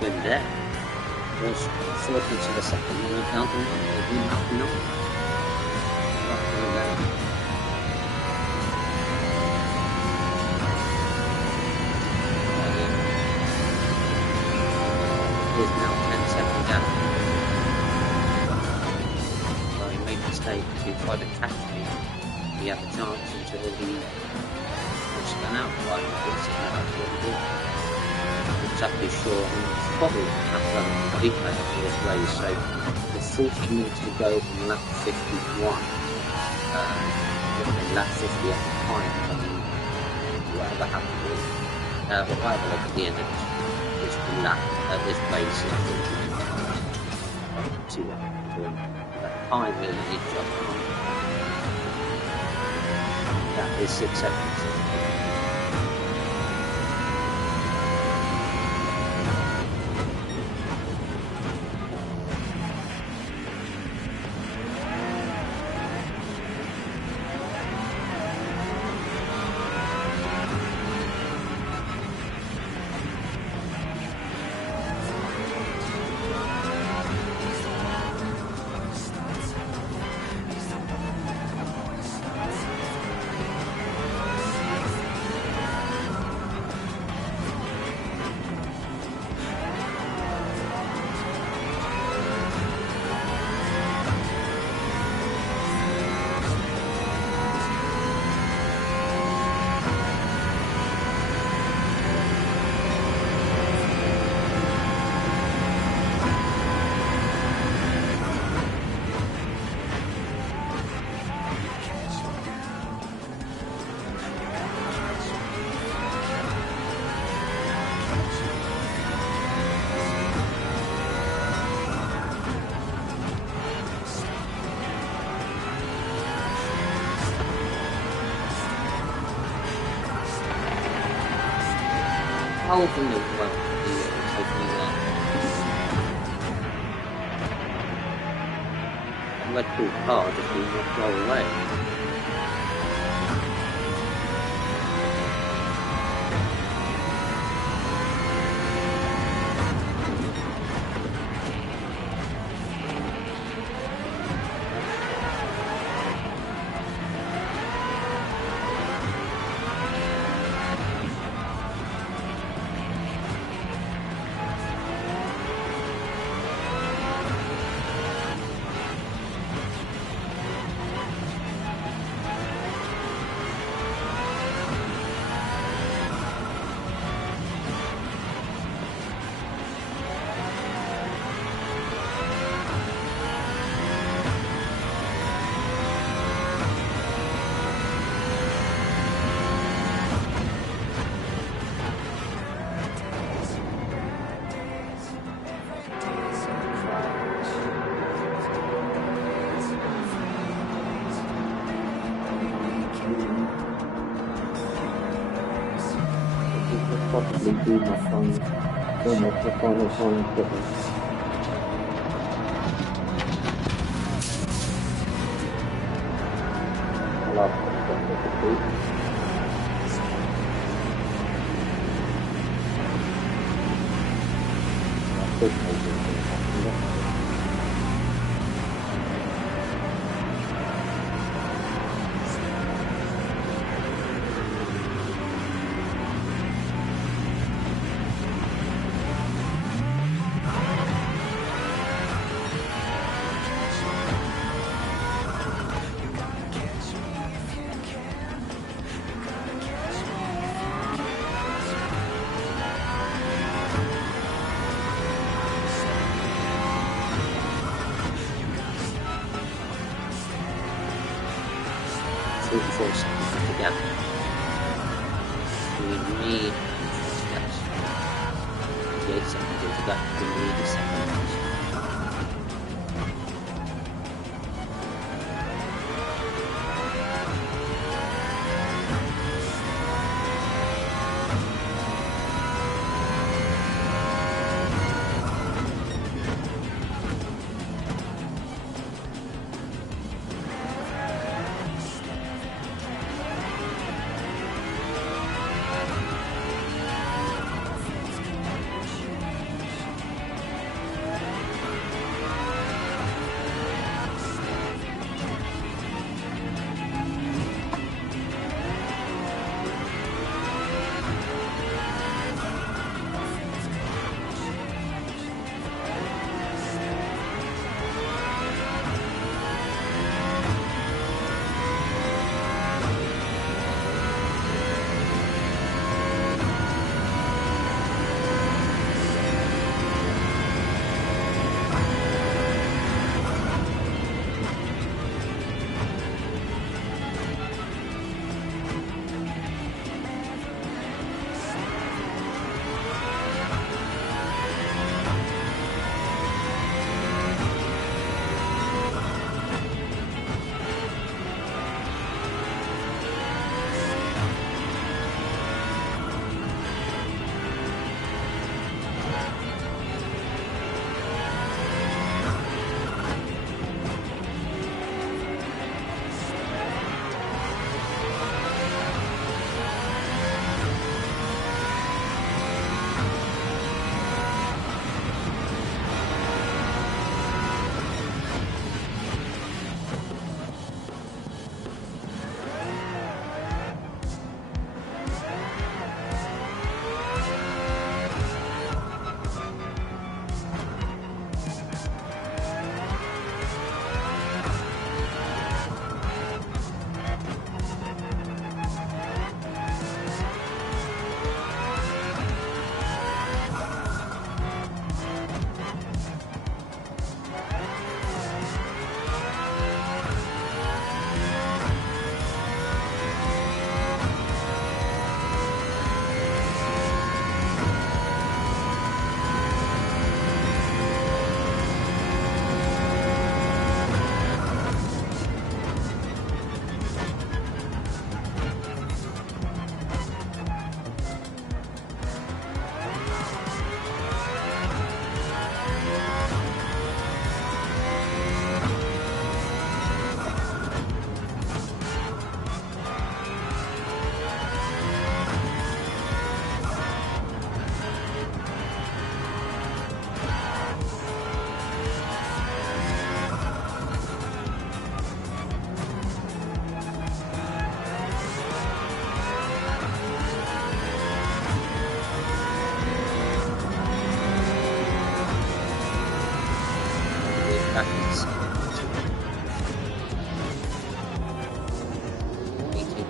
win there was 4 tenths of a second, and the other one was 1.5. Is now 10 seconds out. So he made a mistake to try to catch me. He had a chance until he spun out quite a bit. I'm not exactly sure. He's probably have done a replay of this race. So the 40 minutes to go from lap 51. Lap 50 at the time. I mean, whatever happened with whatever at the end of this lap, this race, I think to that time really just that is 6 seconds. How often do you want to take me there? Red Bull car just will not roll away. Probably do my final, almost the final time difference. I love that. Seconds again. We need 58 seconds into that. We need a second.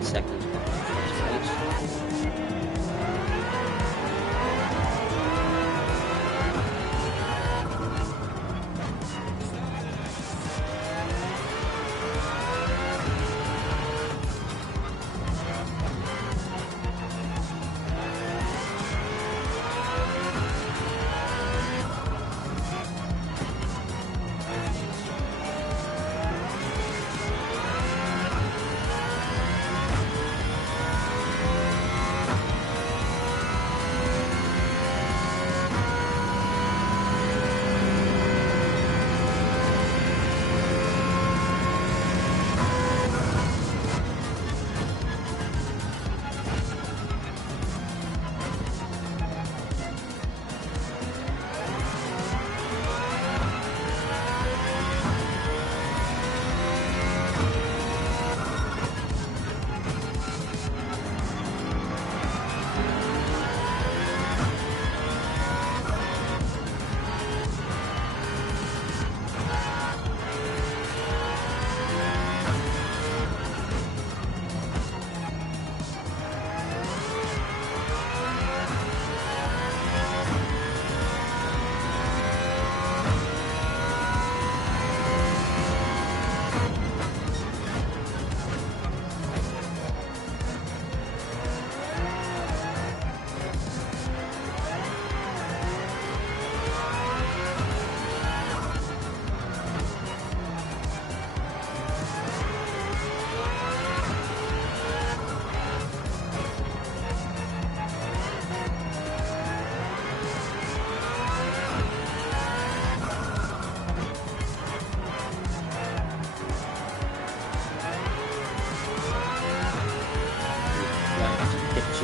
seconds behind first place.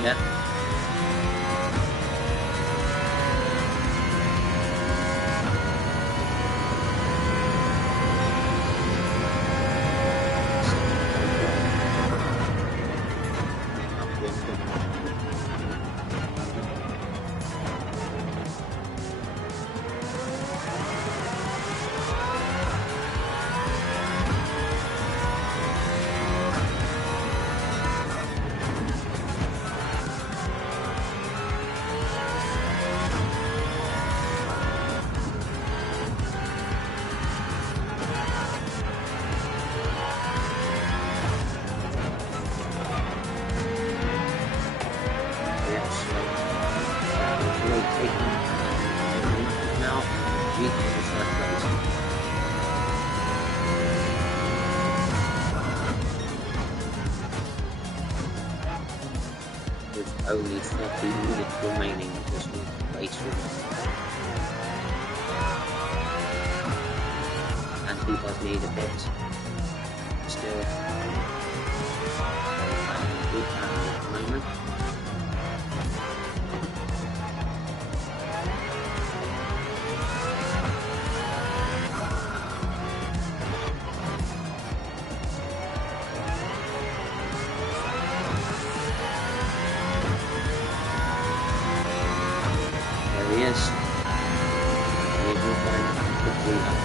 Yeah. With only 30 minutes remaining of this race, and he does need a bit still. Good at the moment. He is. He will go quickly up.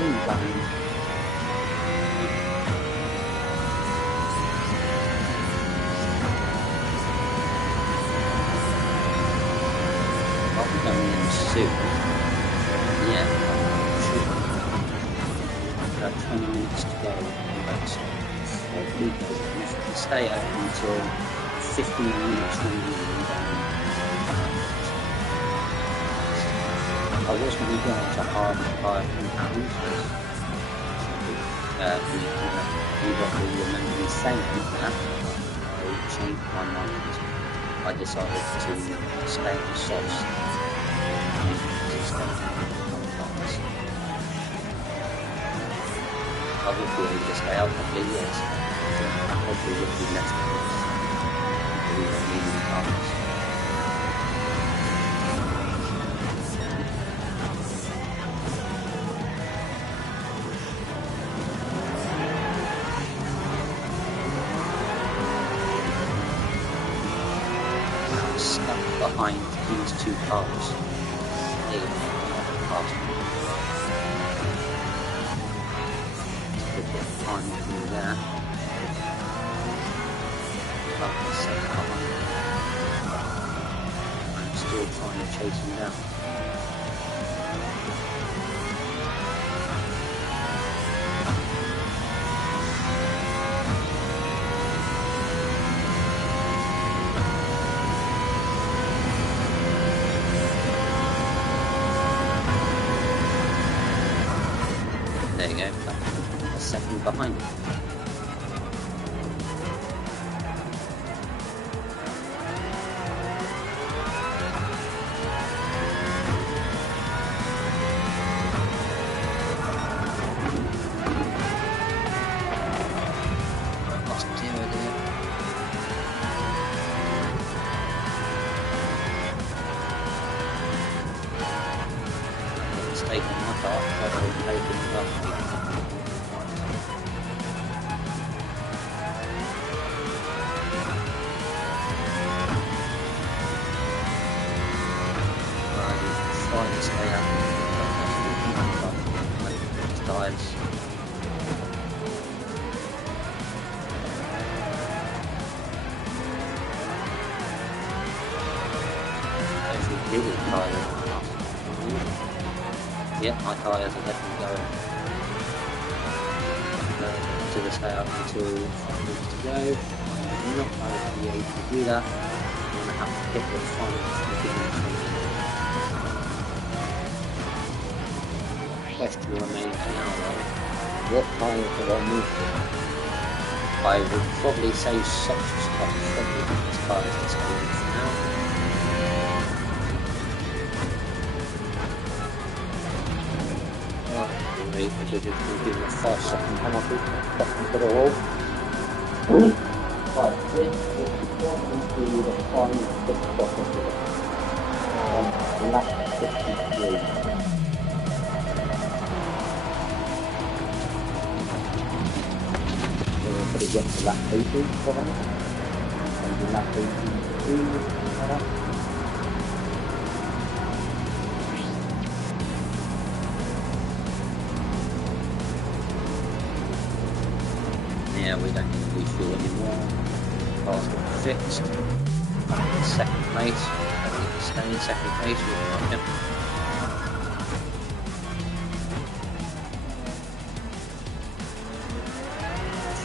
behind. I'll be going in soon. Yeah, should about 20 minutes to go. We can stay open until 15 minutes remaining. I was going to go to hard £5. We got the remember me saying that. I changed my mind. I decided to stay on sauce. I would be able to stay out probably, yes. I probably would be less than this. We don't need any cars. I'm stuck behind these two cars. They are past me. Time through there. I'm still trying to chase him down. There you go. A second behind him. Taking my car, but I'm taking it up. really tired. Yeah, my tyres are definitely going. To the stay up until 5 minutes to go. I'm not going to be able to do that. I'm going to have to hit the final 20 minutes. Question remains now though, what tyres will I move to? I would probably say such a stuff probably as tyres to stay in for now. Because if we're giving a 5-second penalty, for the wall. Right, this is into the final 6 seconds of lap 53. Put it up to lap 80 for them, and lap 82 Yeah, we don't need to refuel anymore. Cars got fixed. Second place. Stay in second place with him.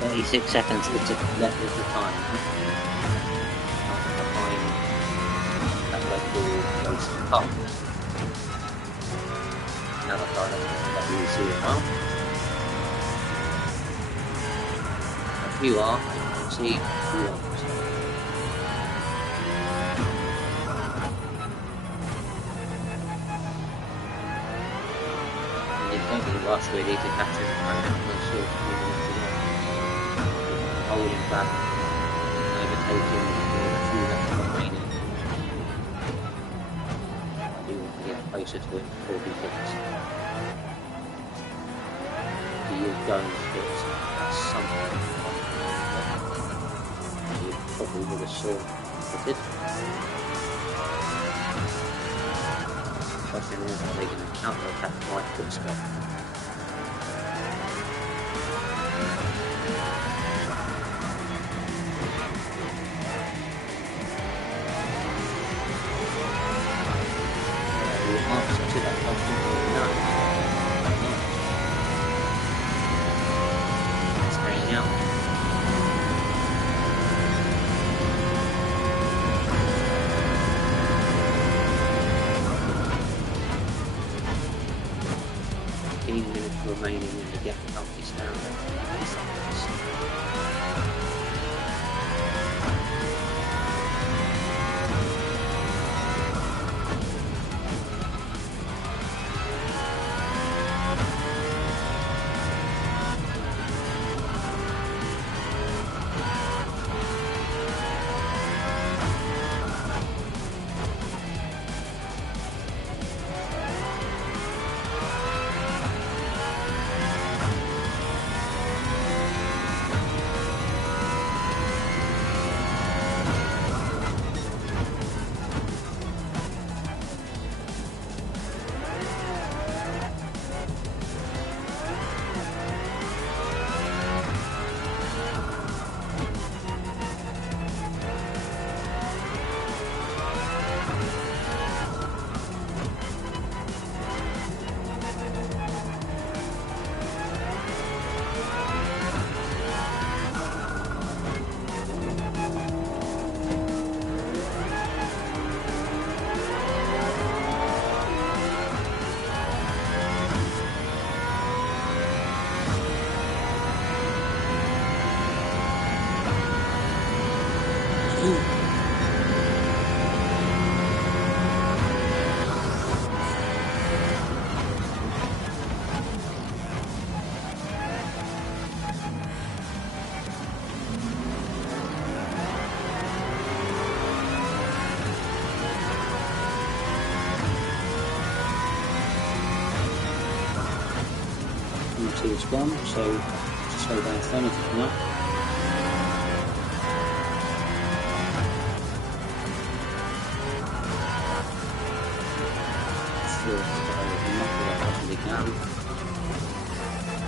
36 seconds left of the time. Behind that local race car. Another car that we see as well. If you are, see who you are. And it's not a rush really to catch him holding back, overtaking with a few laps remaining. I do want to get closer to him before he hits. He is going to hit at some point. You probably would have saw hit it. The question is, are they going to counter attack my quick stop? to that question? No. It's raining out. Minutes remaining in the gap up is now 50 seconds. It's gone, so just slow down phone if you can.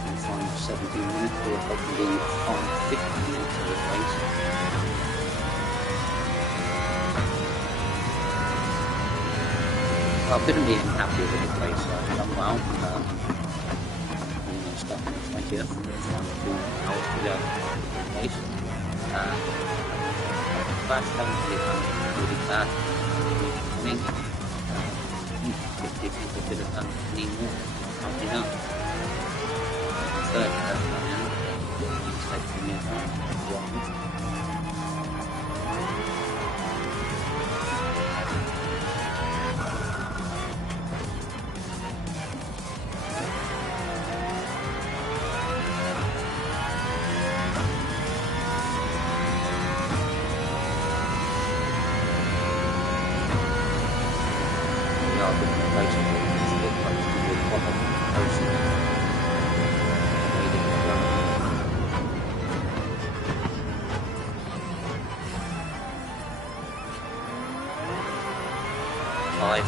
And find 17 minutes or probably 50 minutes of the race. I couldn't be happy with the race, so I've done well. Stuff on the 20th, 2 hours to go race. Fast haven't really done really bad. I think if people could have done any more, something else. Third person now, it's taking me a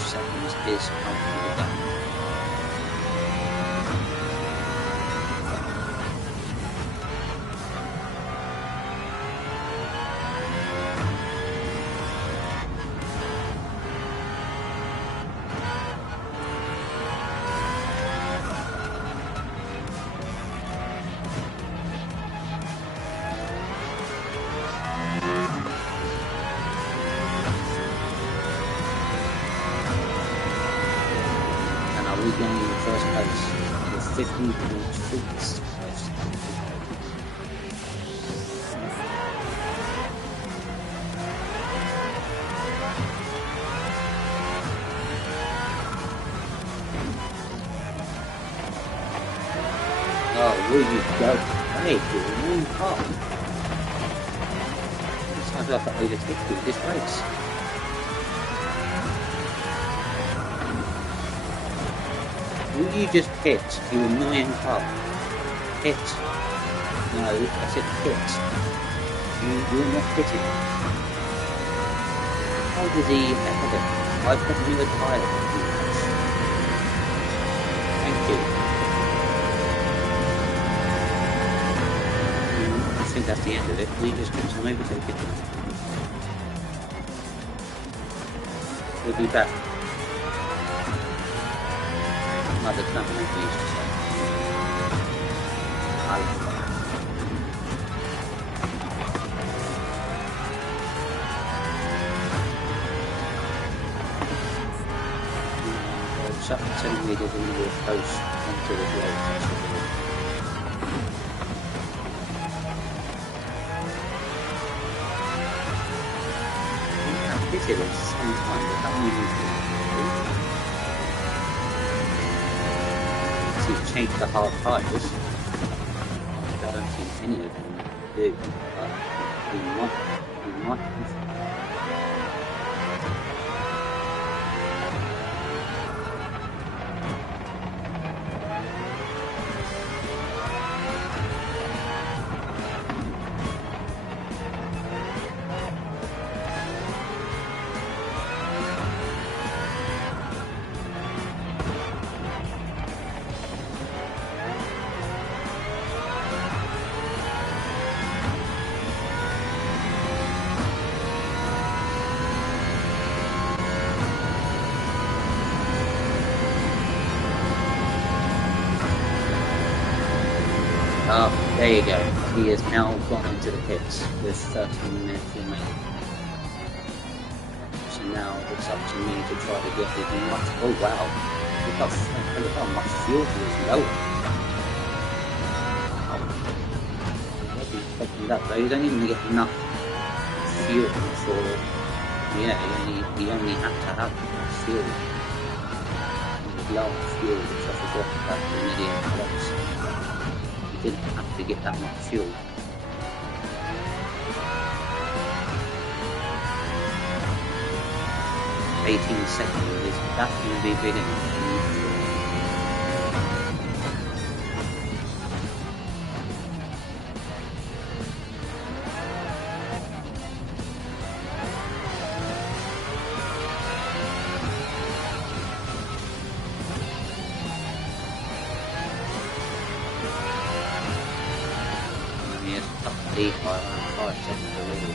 seconds is comfortable done. We're in the first place with 15.6. Oh, will you go? Hey, you're in car. It's time to have to overtake you this race. Will you just hit, you annoying car? Hit. No, I said hit. You're not hitting. How does he ever do? I've got a new tyre. Thank you. I think that's the end of it. We just keeps on overtaking. We'll be back. other companies used to say. I like that. Something telling me there's a little close onto the road. This is at the same time, but how many you've changed the hard tires. I don't think any of them do, but we might have. Oh, there you go. He has now gone into the pits with 13 minutes remaining. So now it's up to me to try to get as much. Oh wow! Look how much fuel he is lower. Oh, I wasn't expecting that, though. You don't even get enough fuel for. Yeah, you only have to have fuel. Low fuel, which I forgot about the medium plus. Didn't have to get that much fuel. 18 seconds, is that going to be big enough? Lead by around 5 seconds already.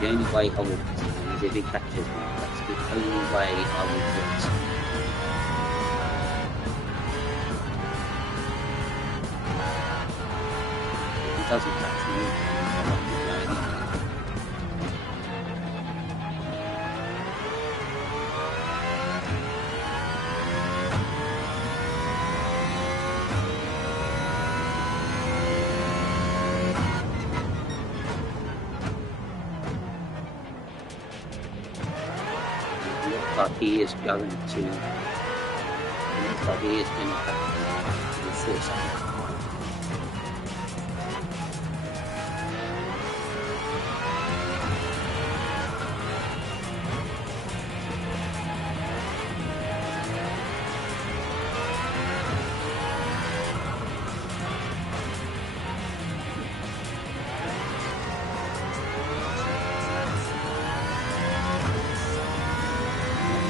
The only way I would is if he catches me. That's the only way I would do it. If he doesn't catch me, I won't be going on. But he is going to have to force it.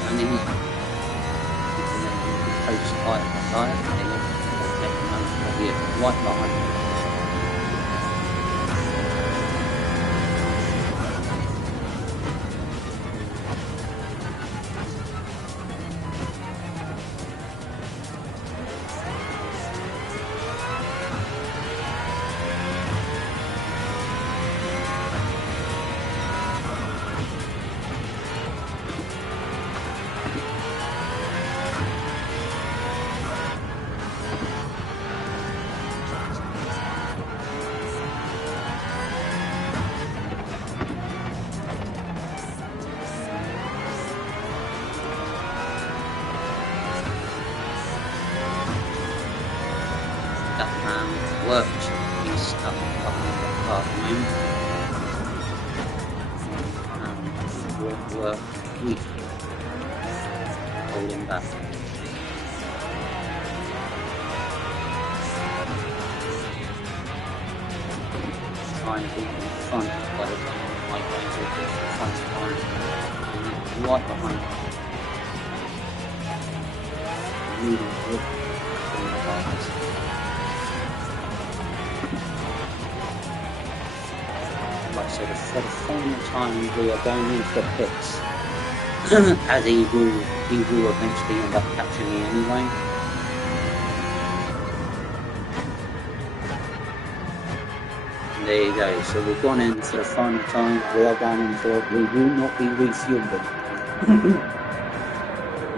And then post tyre, and then the white line. That man worked his stuff up. car at the moment. Work briefly, holding back. Trying to be in front by the time my brains will push the front line. Right behind. Moving good from the bars. Right, so for the final time we are going into the pits. As he will eventually end up catching me anyway. There you go, so we've gone in for the final time, we are going in for it, we will not be refueling.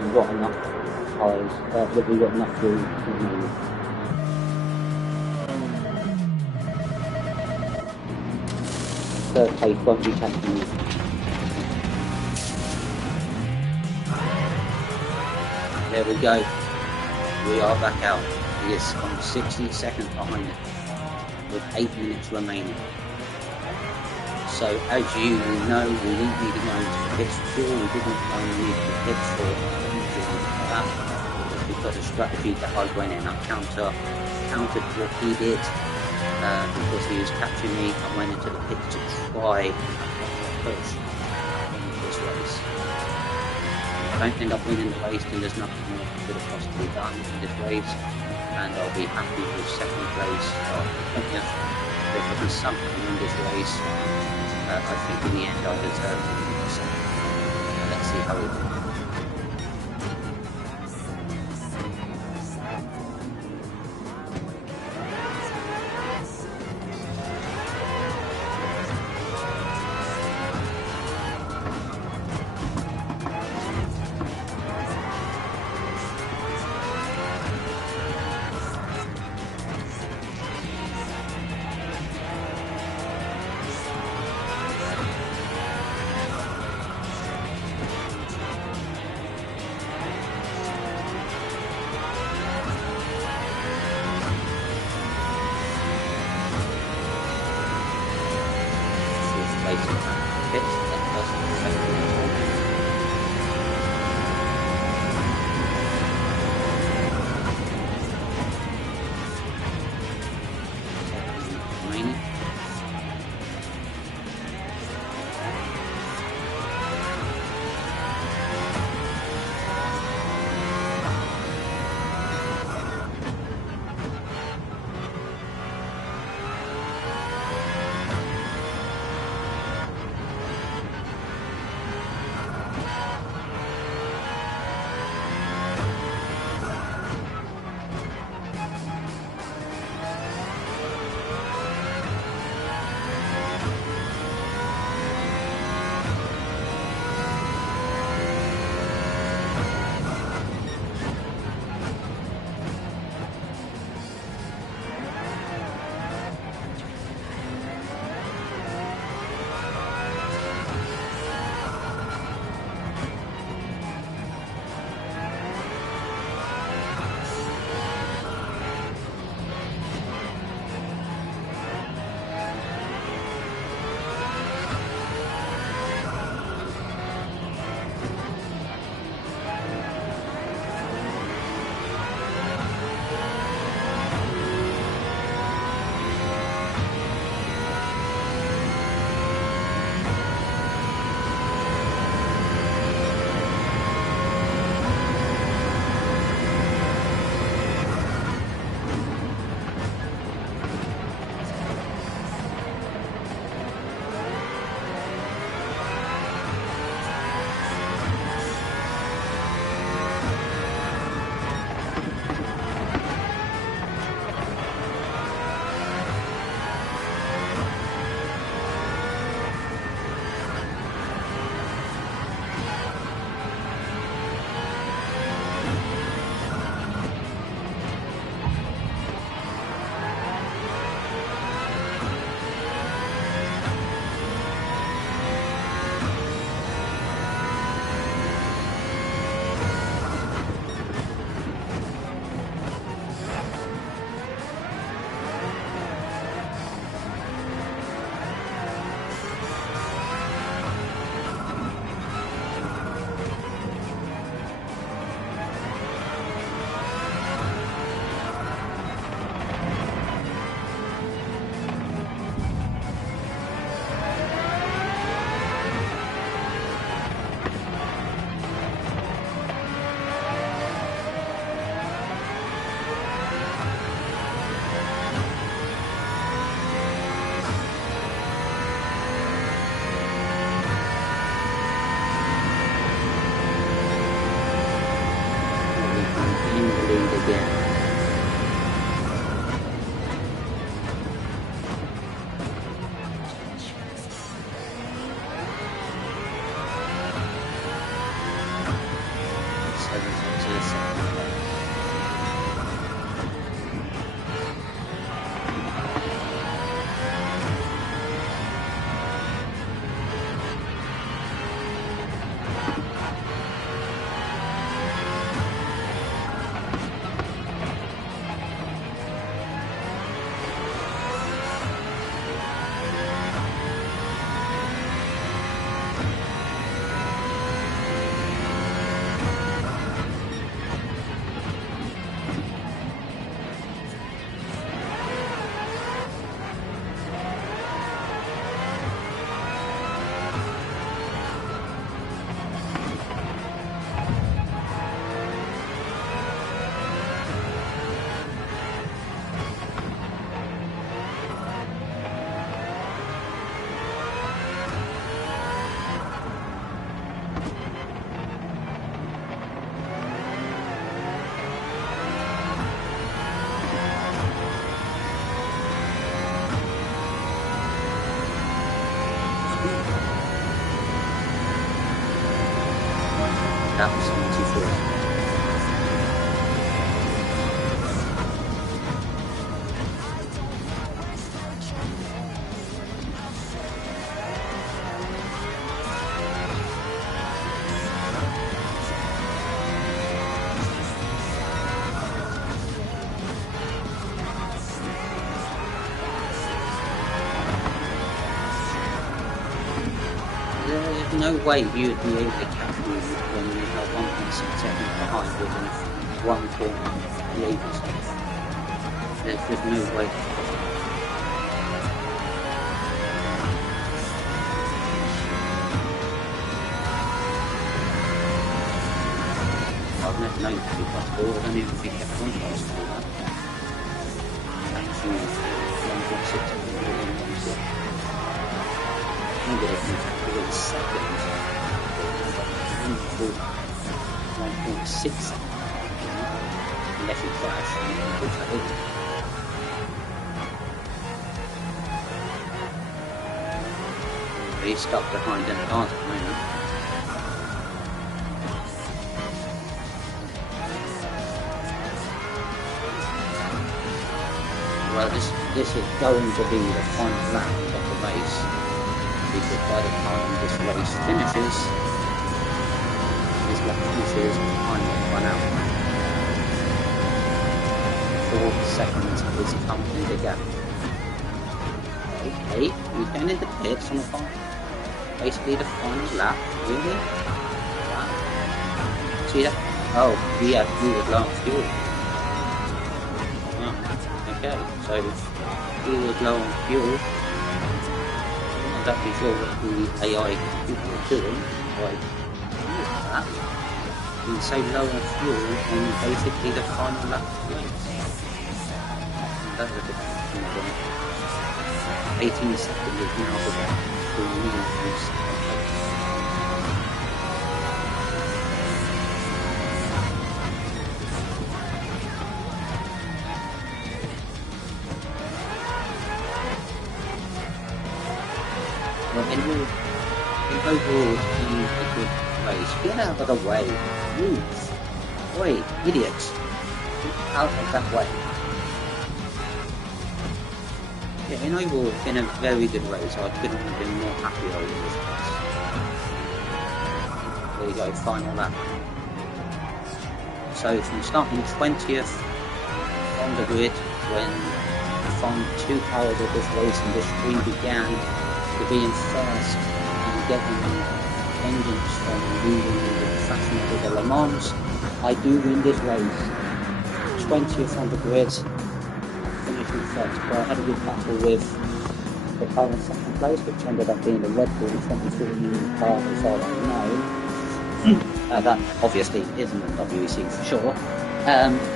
We've got enough tires, we've got enough fuel remaining. Third place won't be catching me. There we go, we are back out. Yes, I'm 60 seconds behind it, with 8 minutes remaining. So as you know, we didn't need to go into the pits for fuel, we didn't need the pits for that, because of strategy that I went in. I countered what he did, because he was catching me. I went into the pits to try and push into this race. If I don't end up winning the race, then there's nothing more I could have possibly done in this race, and I'll be happy with second place. There could be something in this race. I think in the end I deserve it. So let's see how we do. lap 74. There's no way you would be able to catch me when you have 1.6 seconds behind within one corner of the lead yourself. There's just no way to stop it. I've never known to be possible, I don't even think everyone does do that. Actually, 1.6 seconds within 1 I'm going to think within seconds. 1.6 seconds. Unless you crash, which I didn't. But he's stuck behind in the cars at the moment. Well, this is going to be the final lap of the race. Because by the time this race finishes, time will run out. 4 seconds is currently the gap. Okay, he's going into pits on the final. Basically the final lap. Really? Wow. See that? Oh, he was low on fuel. Oh, okay, so he was low on fuel. Exactly sure what the AI computer is doing, like that. Being so low on fuel on basically the final lap of the race. That's a bit confusing. 18 seconds is now the gap between me and this. In overall, it's been a good race. Get out of the way, please. Wait, idiots. Get out of that way. Yeah, in overall, it's been a very good race. I couldn't have been more happy over this race. There you go, final lap. So from starting 20th on the grid when the final 2 hours of this race and this stream began, to being first and getting vengeance from losing the fashion of the Le Mans, I do win this race. 20th on the grid, finishing first. But I had a good battle with the car in second place, which ended up being the Red Bull 2014 car, as far as I know. That obviously isn't a WEC for sure.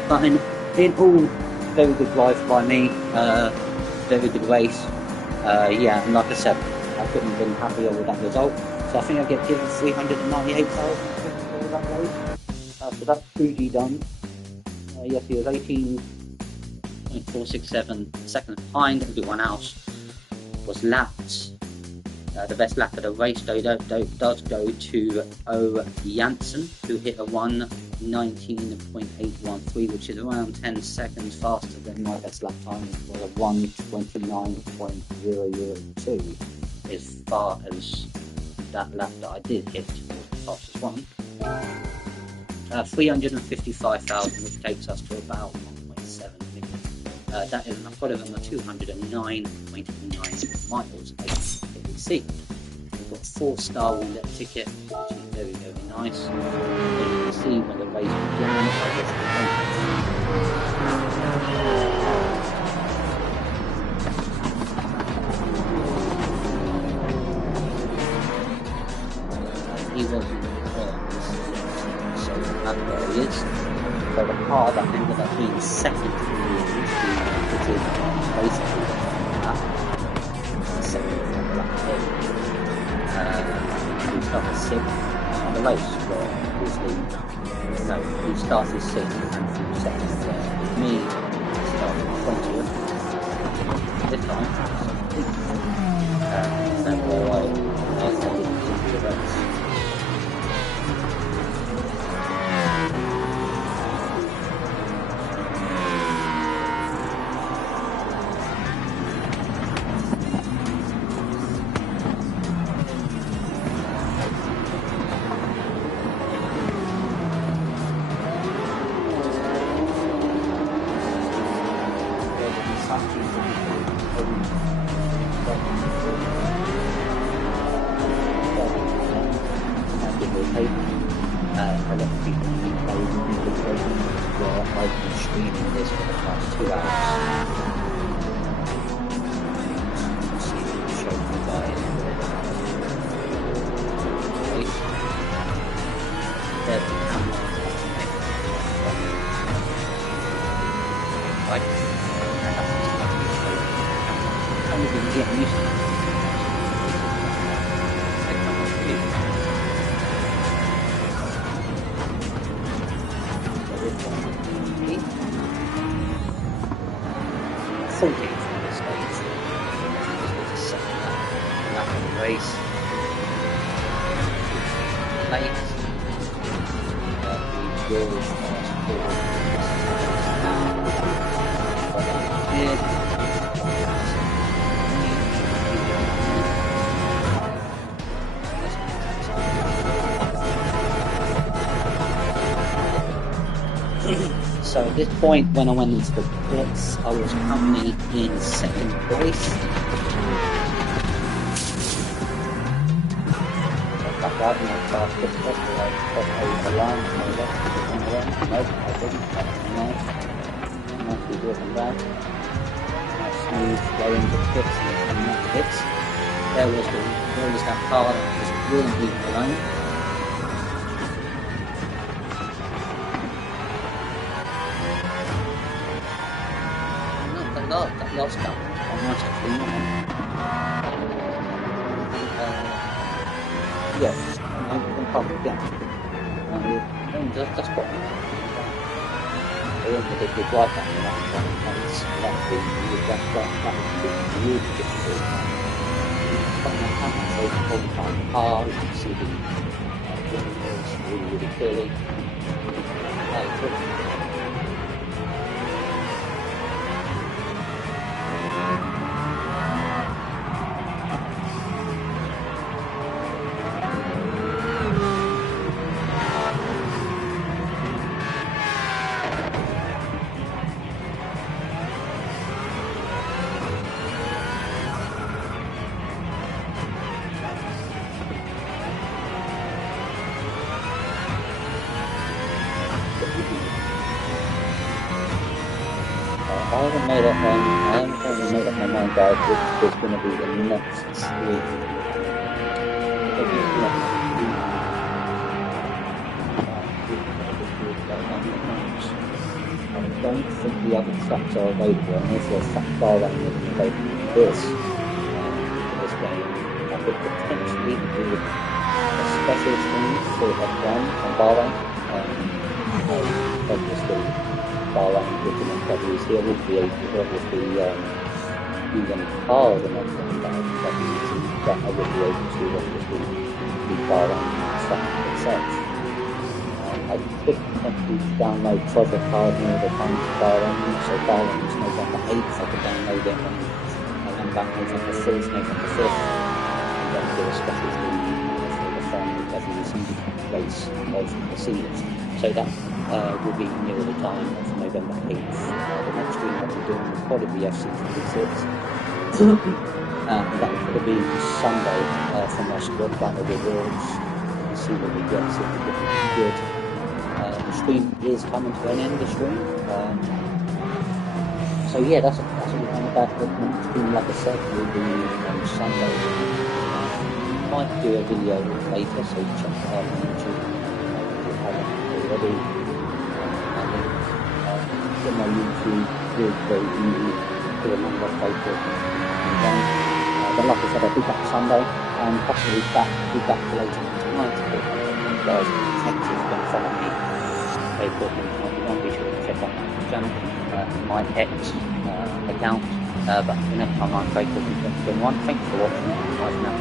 But in all, very good drive by me, very good race. Yeah, and like I said, I couldn't have been happier with that result. So I think I get given 398,000 for that race. So that's Fuji done. Yes, he was 18.467 seconds behind everyone else. Was lapped. The best lap of the race though does go to O. Janssen, who hit a 1:19.813, which is around 10 seconds faster than my best lap time, for a 1:29.002. As far as that lap that I did hit was the fastest one. 355,000, which takes us to about 1.7 million. That is an equivalent of 209.9 miles ABC. We've got a 4-star window ticket, which is very, very nice. As you can see when the race began, he wasn't so there he is. So the car that ended up being second to me, which is basically that, second from the lap he started 6th on the race, but obviously, he started 6th and finished second there. A lot of people have played situations where I've been streaming this for the past 2 hours. See if I can show you guys. Okay. There we come. Right. And that's just how we've been getting used to it. From this stage, just a second lap of the race. Late. We will fast forward. So at this point, when I went into the pits, I was coming in second place. Back out in my fast pit stop, I got over the line, I left on the run. Nope, I didn't. That's nice. Nicely driven back. Nice smooth flow into the pits and coming out the pits. There was that car that was brilliantly alone. That last car, I might actually yeah, I'm probably down. That's quite nice. I don't think they did like that in that place. That would be really difficult. But I can't say the whole time car, you can see the windows really clearly. I haven't made up my mind, guys, which is going to be the next week. I don't think the other tracks are available, and if there's track bar running available for this game, I could potentially do a special stream for F1 and Bahrain. Obviously, Bahrain W's here would be able to obviously use any cars and everything that I would be able to obviously do Bahrain stuff itself. I could potentially download project cars near the time to Bahrain, so Bahrain is November 8th, I could download it on November 4th, November 5th, and then do a special stream for the final WEC race of the series. So that will be near the time of November 8th. The next stream that we're doing will probably be FC26. That will probably be Sunday from our squad battle rewards. You see what we get, see if we get anything good. The stream is coming to an end, the stream. So yeah, that's what we're kind of back. The stream, like I said, will be on Sunday. Might do a video later, so check it out on YouTube. Already. Get my YouTube very easy to remember Facebook and then like I said, I'll be back Sunday and possibly be back later tonight if you guys are going to follow me on Facebook and be sure to check out my channel, my X account, but next time on Facebook in 2021. Thank you for watching. Bye for now.